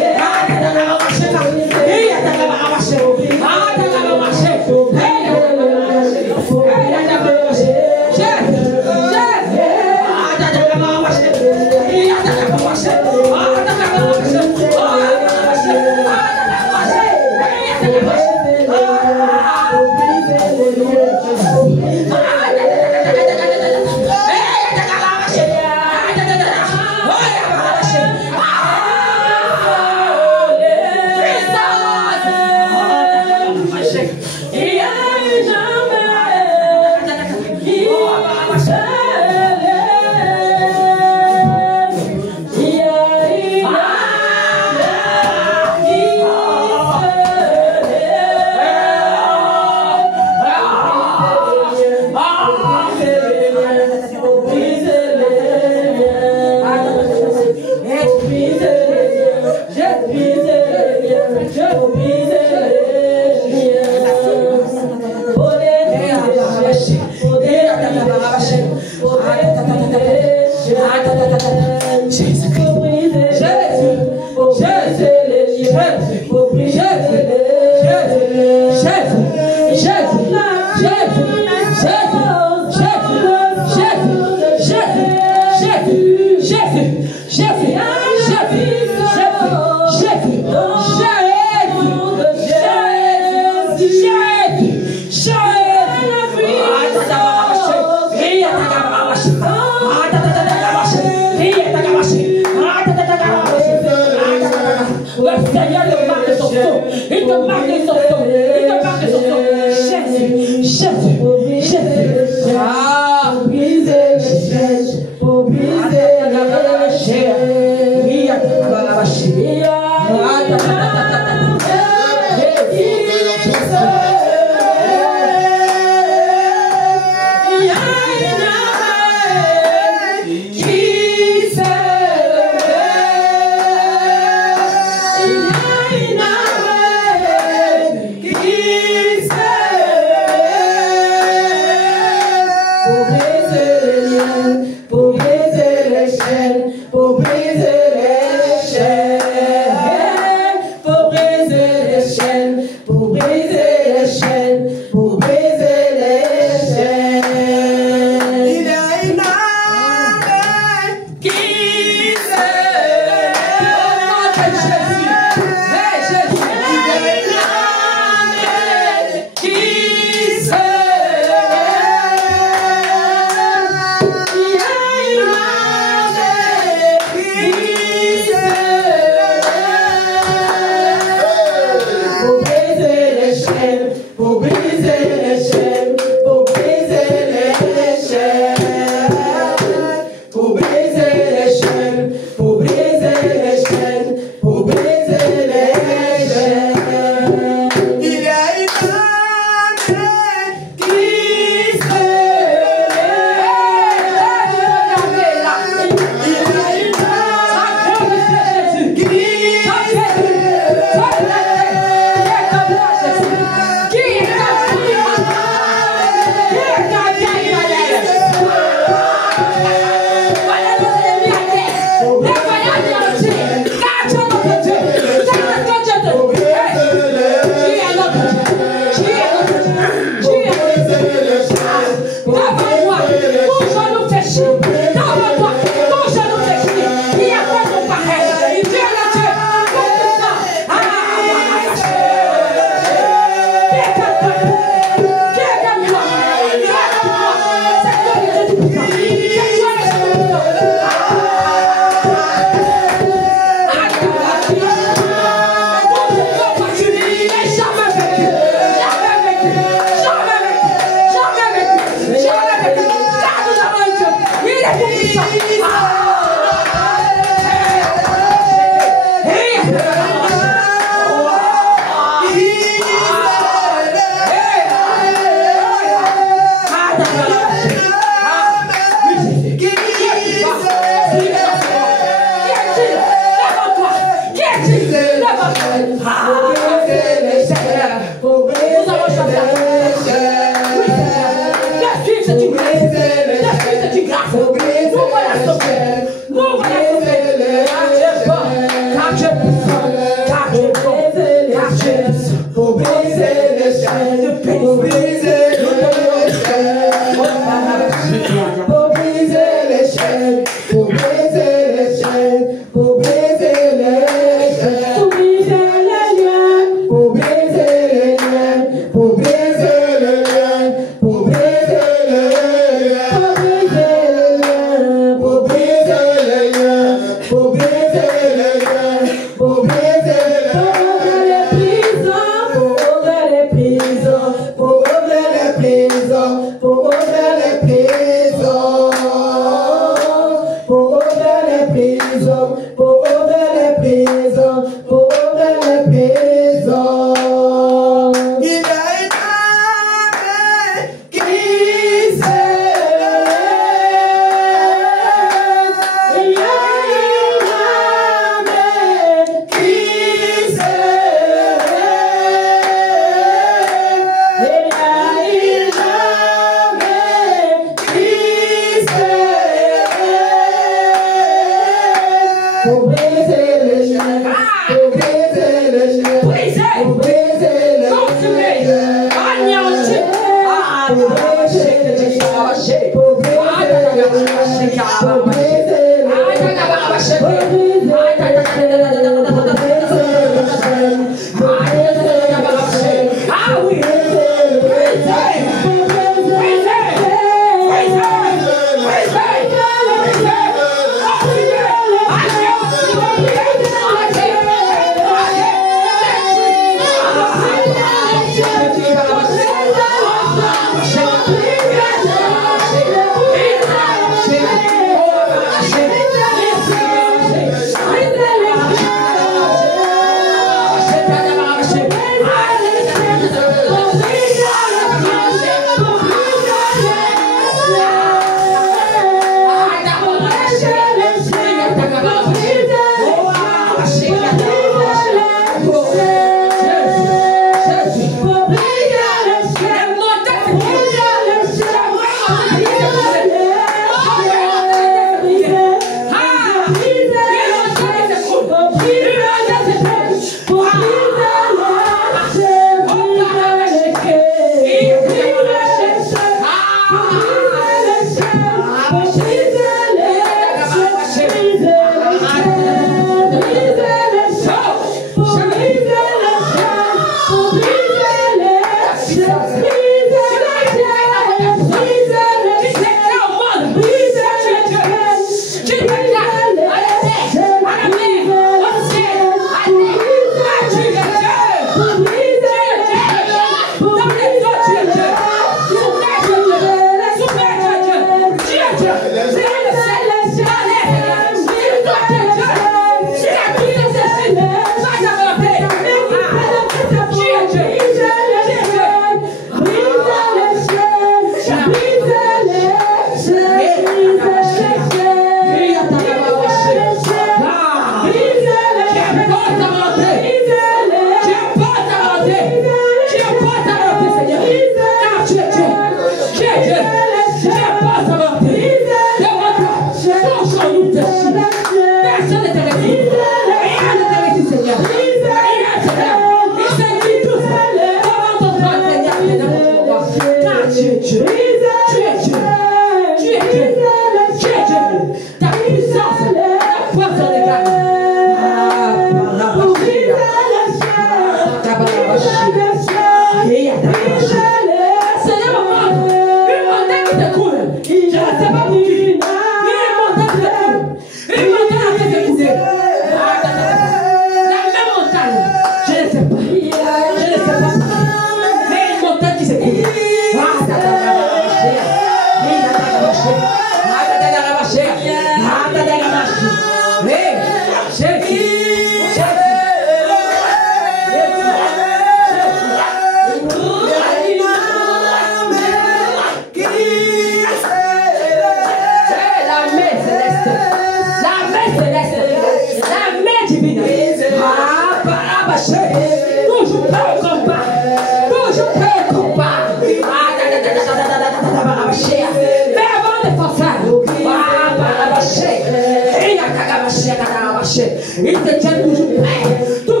Il te tient toujours prêt pour le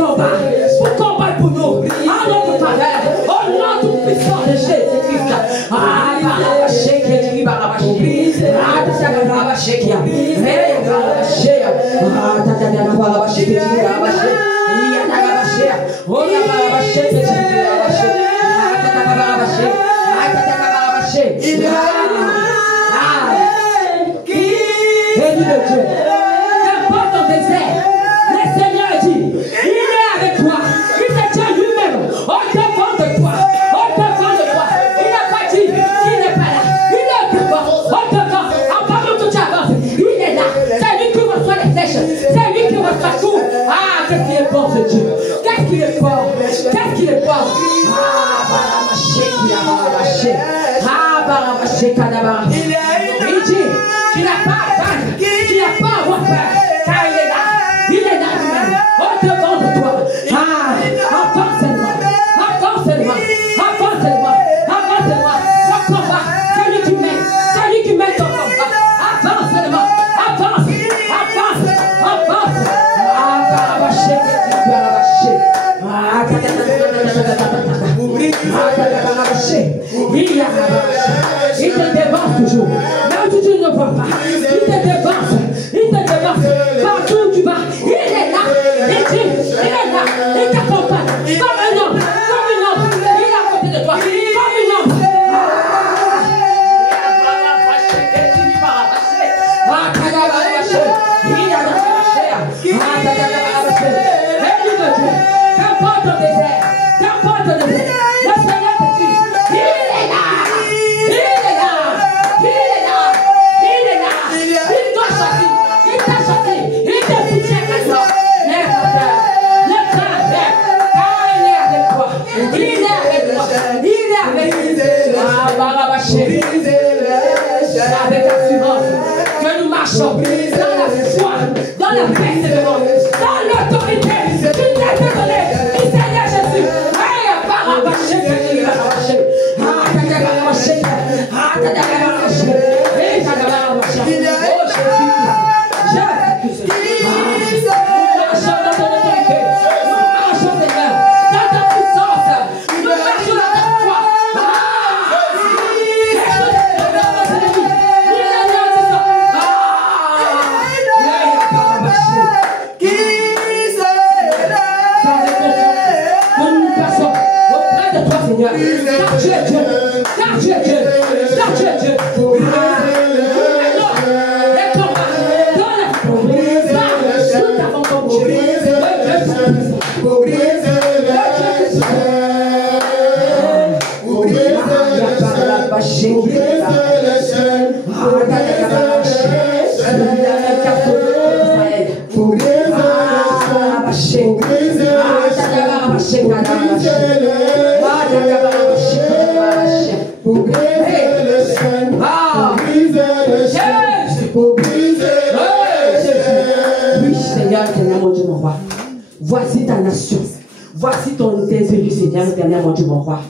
combat, pour combattre pour nous, en notre faveur, au nom tout puissant de Jésus-Christ. Ah, Barabaché, qui est Barabaché, ah, Barabaché, qui a Barabaché, ah, Barabaché, qui est Barabaché, il y a Barabaché, oh, Barabaché, qui est Barabaché, ah, Barabaché, ah, Barabaché, il y a et dit de Dieu. Le Seigneur dit, il est avec toi, il te tient lui-même, au devant de toi, il n'a pas dit qu'il n'est pas là, il est au devant, avant que tu avances, il est là, c'est lui qui reçoit les flèches, c'est lui qui reçoit tout. Ah, qu'est-ce qu'il est bon ce Dieu, qu'est-ce qu'il est bon, ah, Barabaché, qui a Barabaché, ah, Barabaché, Kadaba, il dit, tu n'as pas à craindre, tu n'as pas à avoir peur. Il est là lui-même, au devant de toi. Ah, avance seulement. Le combat, celui qui mène ton combat. Avance seulement, avance. Ah, Barabaché, il te Seigneur te délivre. Le Seigneur te dit, il est là. Il est là. Il est là. Il est là. Il t'a choisi. Il t'a choisi. Il te soutient maintenant. Lève ta terre. Lève ta terre. Car il est avec toi. Il est avec toi. Il est avec toi. Ah, Barabaché. Avec assurance que nous marchons dans la foi, dans la persévérance, dans l'autorité qui t'est donnée du Seigneur Jésus. Car tu es Dieu, car tu es Dieu, car tu es Dieu. Les combats dans la foi, nous t'avons compris. Oui, Seigneur, éternel, mon Dieu, mon roi. Voici ta nation. Voici ton éternel, Seigneur, éternel, mon Dieu, mon roi.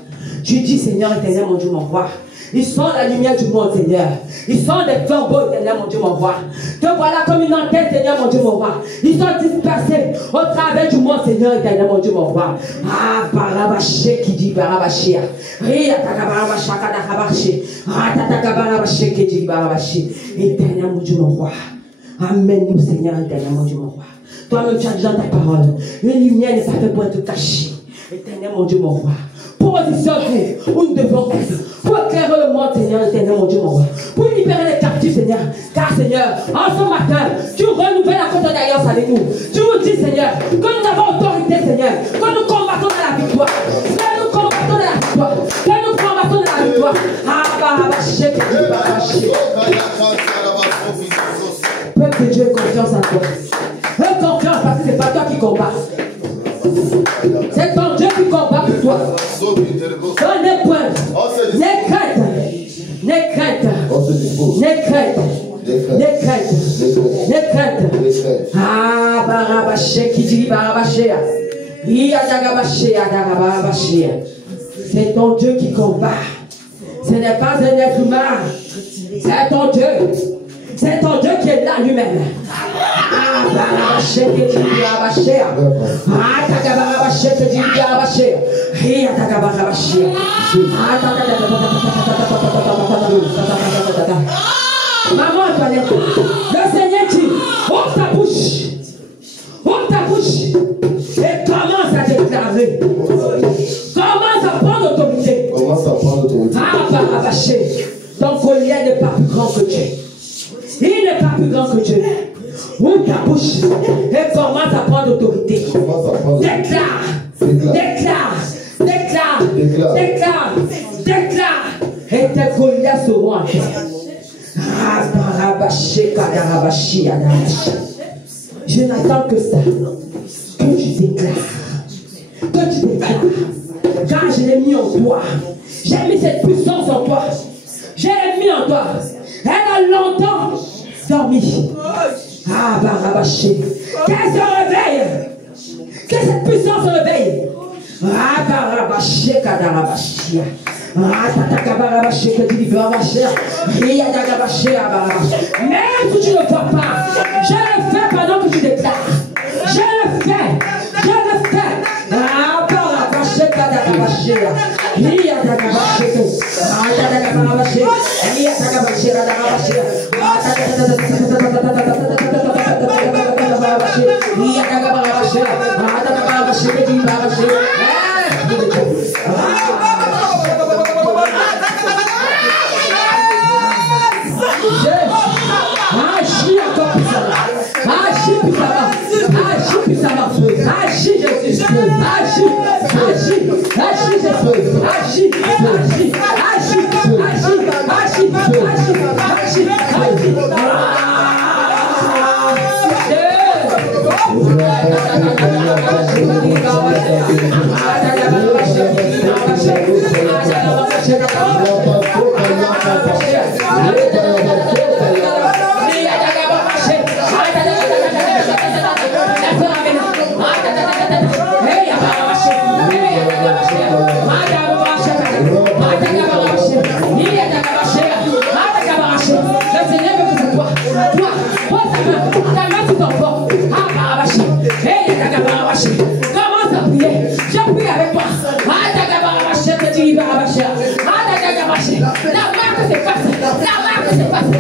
Tu dis, Seigneur, éternel, mon Dieu, mon roi. Ils sont la lumière du monde, Seigneur. Ils sont des flambeaux, Seigneur, mon Dieu, mon roi. Te voilà comme une antenne, Seigneur, mon Dieu, mon roi. Ils sont dispersés au travers du monde, Seigneur, éternel, mon Dieu, mon roi. Ah, Barabaché qui dit Barabaché. Ria Takabarabacha Kadakabaché. Ah, Takabarabaché qui dit Barabaché. Éternel, mon Dieu, mon roi. Amène-nous, Seigneur, éternel, mon Dieu, mon roi. Toi-même, tu as dit dans ta parole. Une lumière n'est pas faite pour être cachée. Éternel, mon Dieu, mon roi. Positionne-nous où nous devons être. Pour éclairer le monde, Seigneur, éternel, mon Dieu, mon roi. Pour libérer les captifs, Seigneur. Car, Seigneur, en ce matin, tu renouvelles la côte d'alliance avec nous. Tu nous dis, Seigneur, que nous avons autorité, Seigneur. Que nous combattons dans la victoire. Que nous combattons dans la victoire. Que nous combattons dans la victoire. Ah, Barabaché, Barabaché. Peuple de Dieu, confiance en toi. Fais confiance parce que ce n'est pas toi qui combats. C'est ton Dieu qui combat pour toi. N'aie point, n'aie crainte, n'aie crainte, n'aie crainte, n'aie crainte, n'aie crainte. Ah, Barabaché qui dit Barabaché. C'est ton Dieu qui combat. Ce n'est pas un être humain. C'est ton Dieu. C'est ton Dieu qui est là lui-même. Ah, Barabaché qui dit Barabaché. Ah, Takabarabaché qui dit Barabaché. Ria Takabarabaché. Maman Antoinette, le Seigneur dit, ouvre ta bouche. Ouvre ta bouche. Et commence à déclarer. Commence à prendre autorité. Commence à prendre autorité. Ah, Barabaché. Ton collier n'est pas plus grand que Dieu. Il n'est pas plus grand que Dieu. Ouvre ta bouche et commence à prendre autorité. Déclare, déclare, déclare, déclare, déclare. Et tes Goliaths seront en paix. Ah, Barabaché, Kadarabaché, Adarabaché. Je n'attends que ça. Que tu déclares. Que tu déclares. Car je l'ai mis en toi. J'ai mis cette puissance en toi. Je l'ai mis en toi. Elle a longtemps dormi. Ah, Barabaché. Qu'elle se réveille. Que cette puissance se réveille. Ah, Barabaché, Kadarabaché. Ah, Tatakabarabaché, que tu dis Barabaché. Ria Dagabaché, Barabaché. Même si tu ne vois pas, je le fais pendant que tu déclares. Je le fais. Je le fais. Ah, Barabaché, Kadarabaché. Ria Dagabaché. Ah, Tatakabarabaché. Ria Dagabaché, Kadarabaché. Ah, agis, Jésus. Agis. ta main sur ton corps. Commence à prier. Je prie avec toi. La main que c'est passe. La main que c'est passe.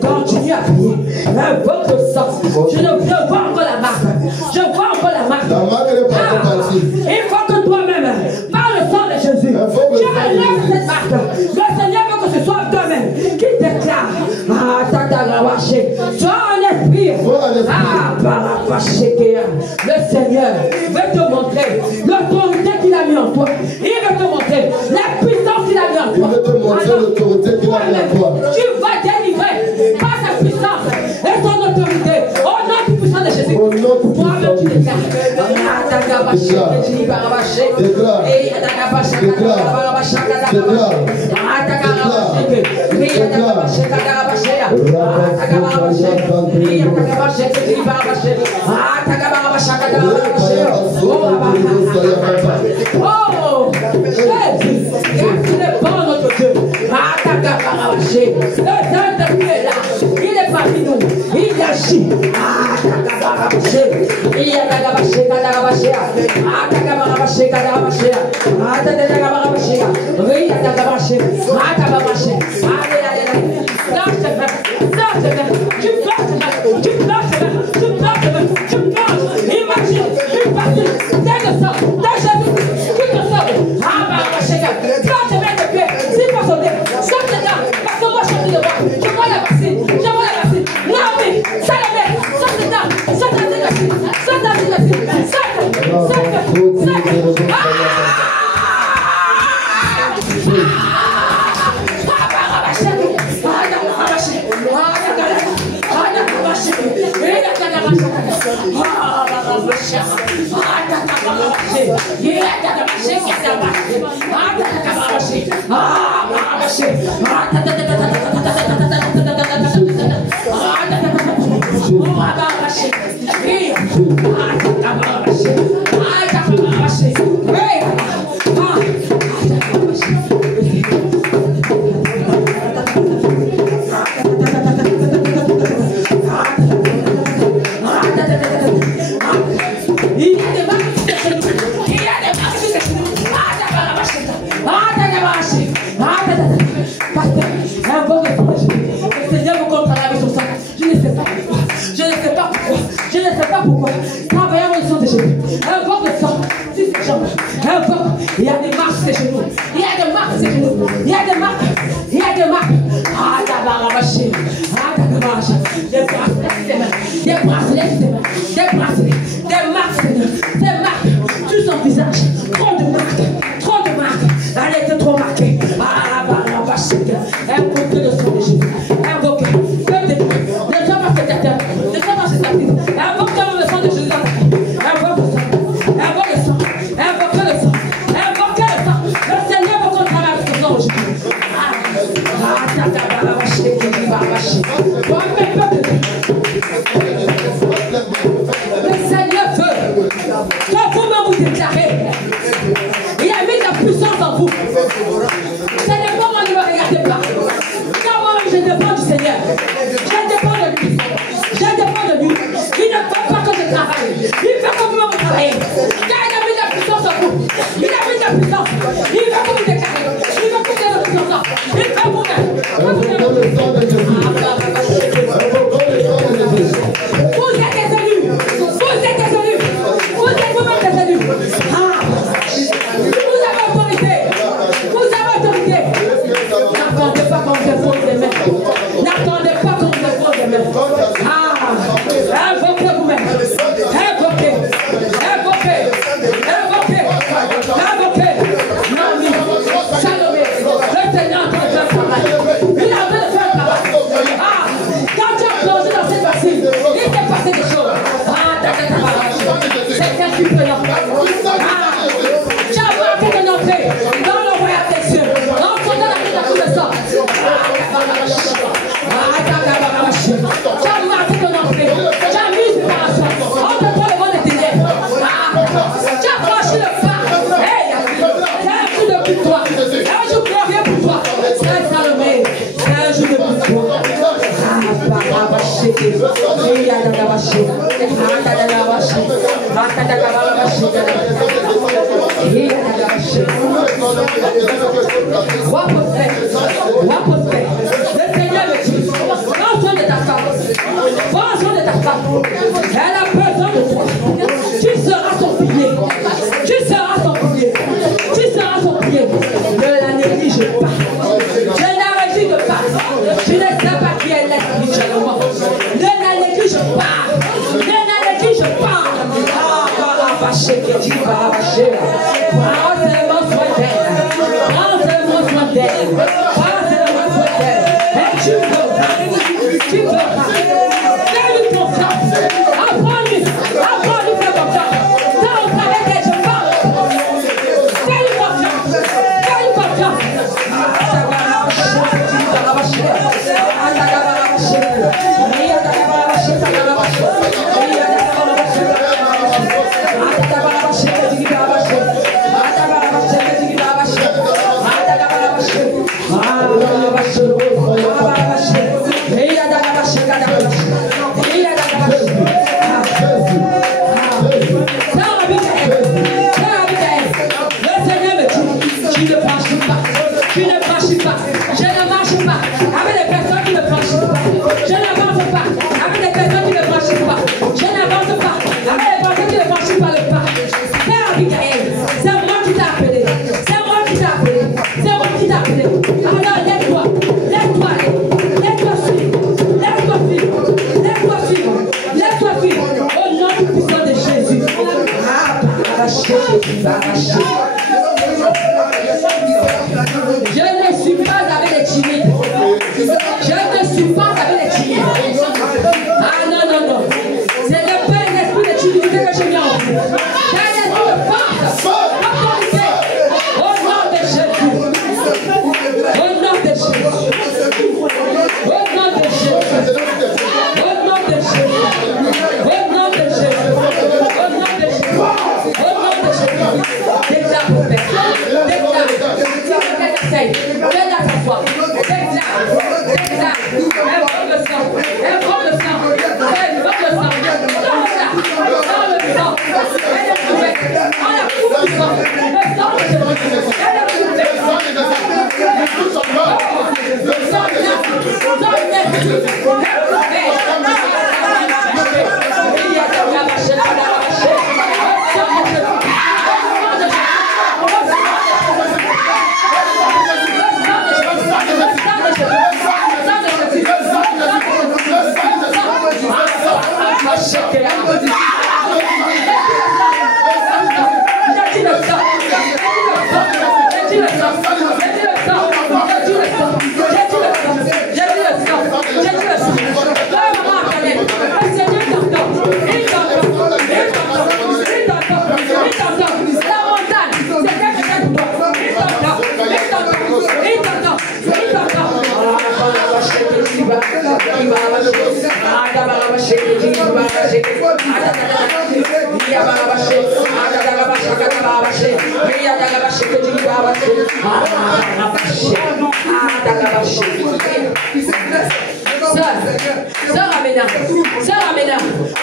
Continue à prier. Invoque le sang. Je vois encore la marque. Je vois encore la marque. Le Seigneur veut te montrer l'autorité qu'il a mis en toi. Il veut te montrer la puissance qu'il a mis en toi. Il veut te montrer l'autorité qu'il a mis en toi. Tu vas délivrer par sa puissance et son autorité. Au nom du puissant de Jésus. Au nom du puissant de Jésus. Oh, Jésus, tu n'es pas notre Dieu. Le Saint-Esprit est là. Il est parmi nous. Il agit. Je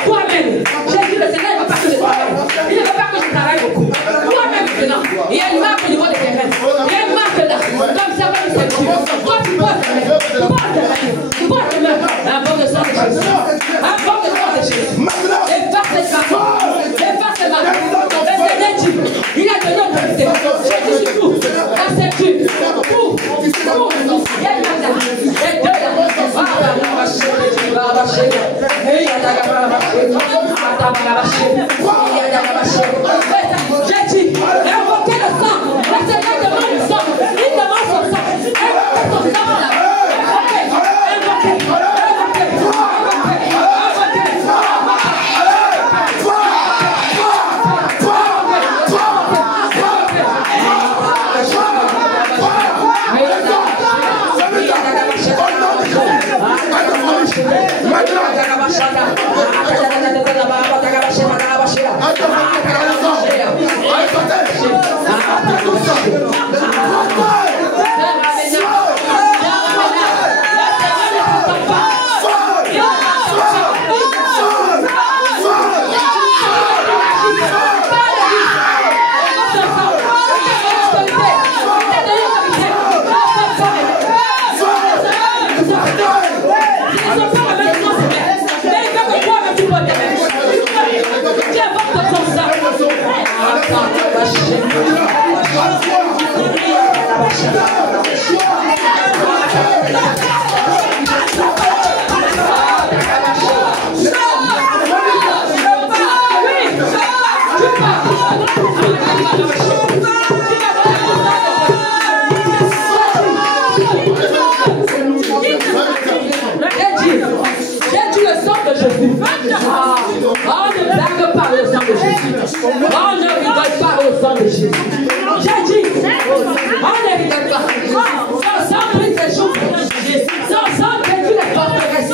Toi-même, Jésus le Seigneur ne veut pas que je travaille. Il ne veut pas que je travaille beaucoup. Toi-même maintenant, il y a une marque au niveau des terrains. Il y a une marque là. Comme ça va nous servir. Toi, tu portes ta main. Tu portes ta main. Un bon de sang de Jésus. Un bon de sang de Jésus. Efface cette marque. Efface cette marque. Le Seigneur dit, il a donné l'autorité. Jésus sur tout. La ceinture. Tout. Il y a une marque là. Il y a deux là. J'ai dit, invoquez le sang. Le Seigneur demande le sang. Il demande son sang. Invoquez son sang là. Invoquez. Come on. J'ai dit le sang de Jésus. On ne blague pas le sang de Jésus. On ne rigole pas au sang de Jésus. J'ai dit, on ne rigole pas. Son sang brise les jours. Son sang détruit les forteresses.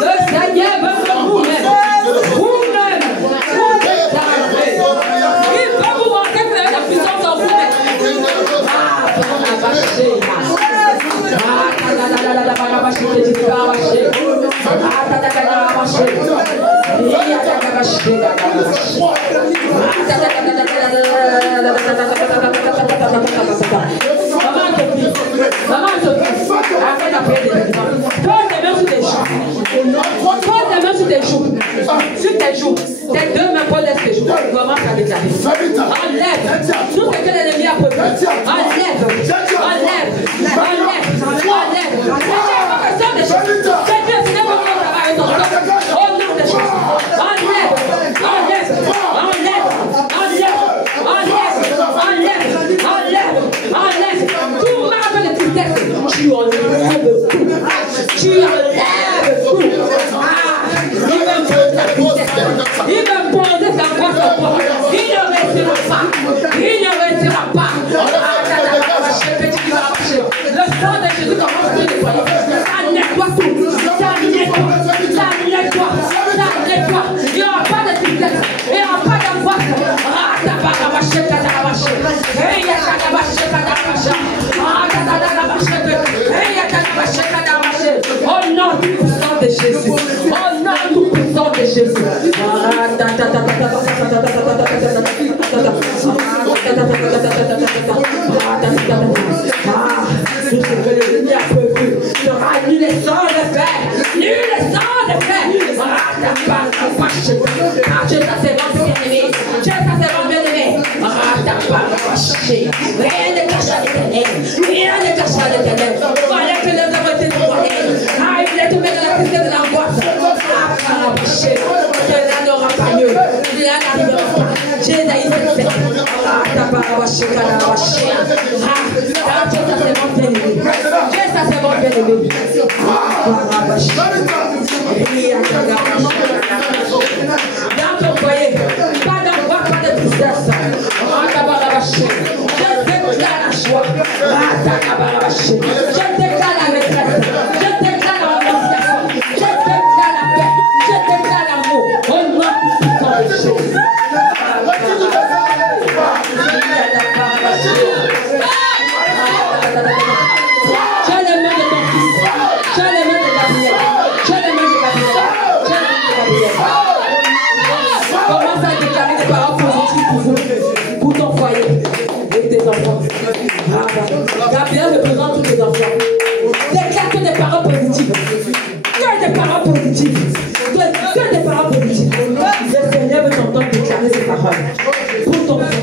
Le Seigneur veut vous-même. Vous-même. Il va vous montrer que la puissance en vous-même. Maman, arrête d'appeler. Pose tes mains sur tes joues. Pose tes mains sur tes joues. Sur tes joues. Tes deux mains posent tes joues. Commence à déclarer. Enlève tout ce que l'ennemi a posé. Enlève. Tu enlèves tout. Tu enlèves tout. Il va poser sa croix sur toi. Il ne restera pas. Il ne restera pas. Le sang de Jésus commence à se déployer. Ça nettoie tout. Ça nettoie. Il n'y aura pas de tristesse. Il n'y aura pas d'angoisse. Au nom du puissant de Jésus. Au nom du puissant de Jésus. Tout ce que l'ennemi a prévu sera nul et sans effet. Nul et sans effet. Dieu t'a bien-aimé. Rien ne cache à l'éternel. Rien ne cache à l'éternel. Voilà que les hommes étaient dévoilés. Ah, il est tombé dans la tristesse de l'angoisse. Ah, cela n'aura pas lieu. Cela n'arrivera pas. Jésaïe 7. Ah, Dieu t'a vraiment bien-aimé. Dieu t'a vraiment bien-aimé. Dans ton foyer, pas d'angoisse, pas de tristesse. Je déclare la joie. Je déclare la maîtresse. Je déclare la remerciation. Je déclare la paix. Je déclare l'amour. Au nom de Jésus. Tu as les mains de ton fils. Tu as les mains de Gabriel. Tu as les mains de Gabriel. Tu as les mains de Gabriel. Commence à déclarer des paroles positives pour vous, pour ton foyer et tes enfants. Gabriel représente tous tes enfants. Déclare que des paroles positives. Que des paroles positives. Que des paroles positives. Le Seigneur veut t'entendre déclarer ces paroles. Pour ton foyer.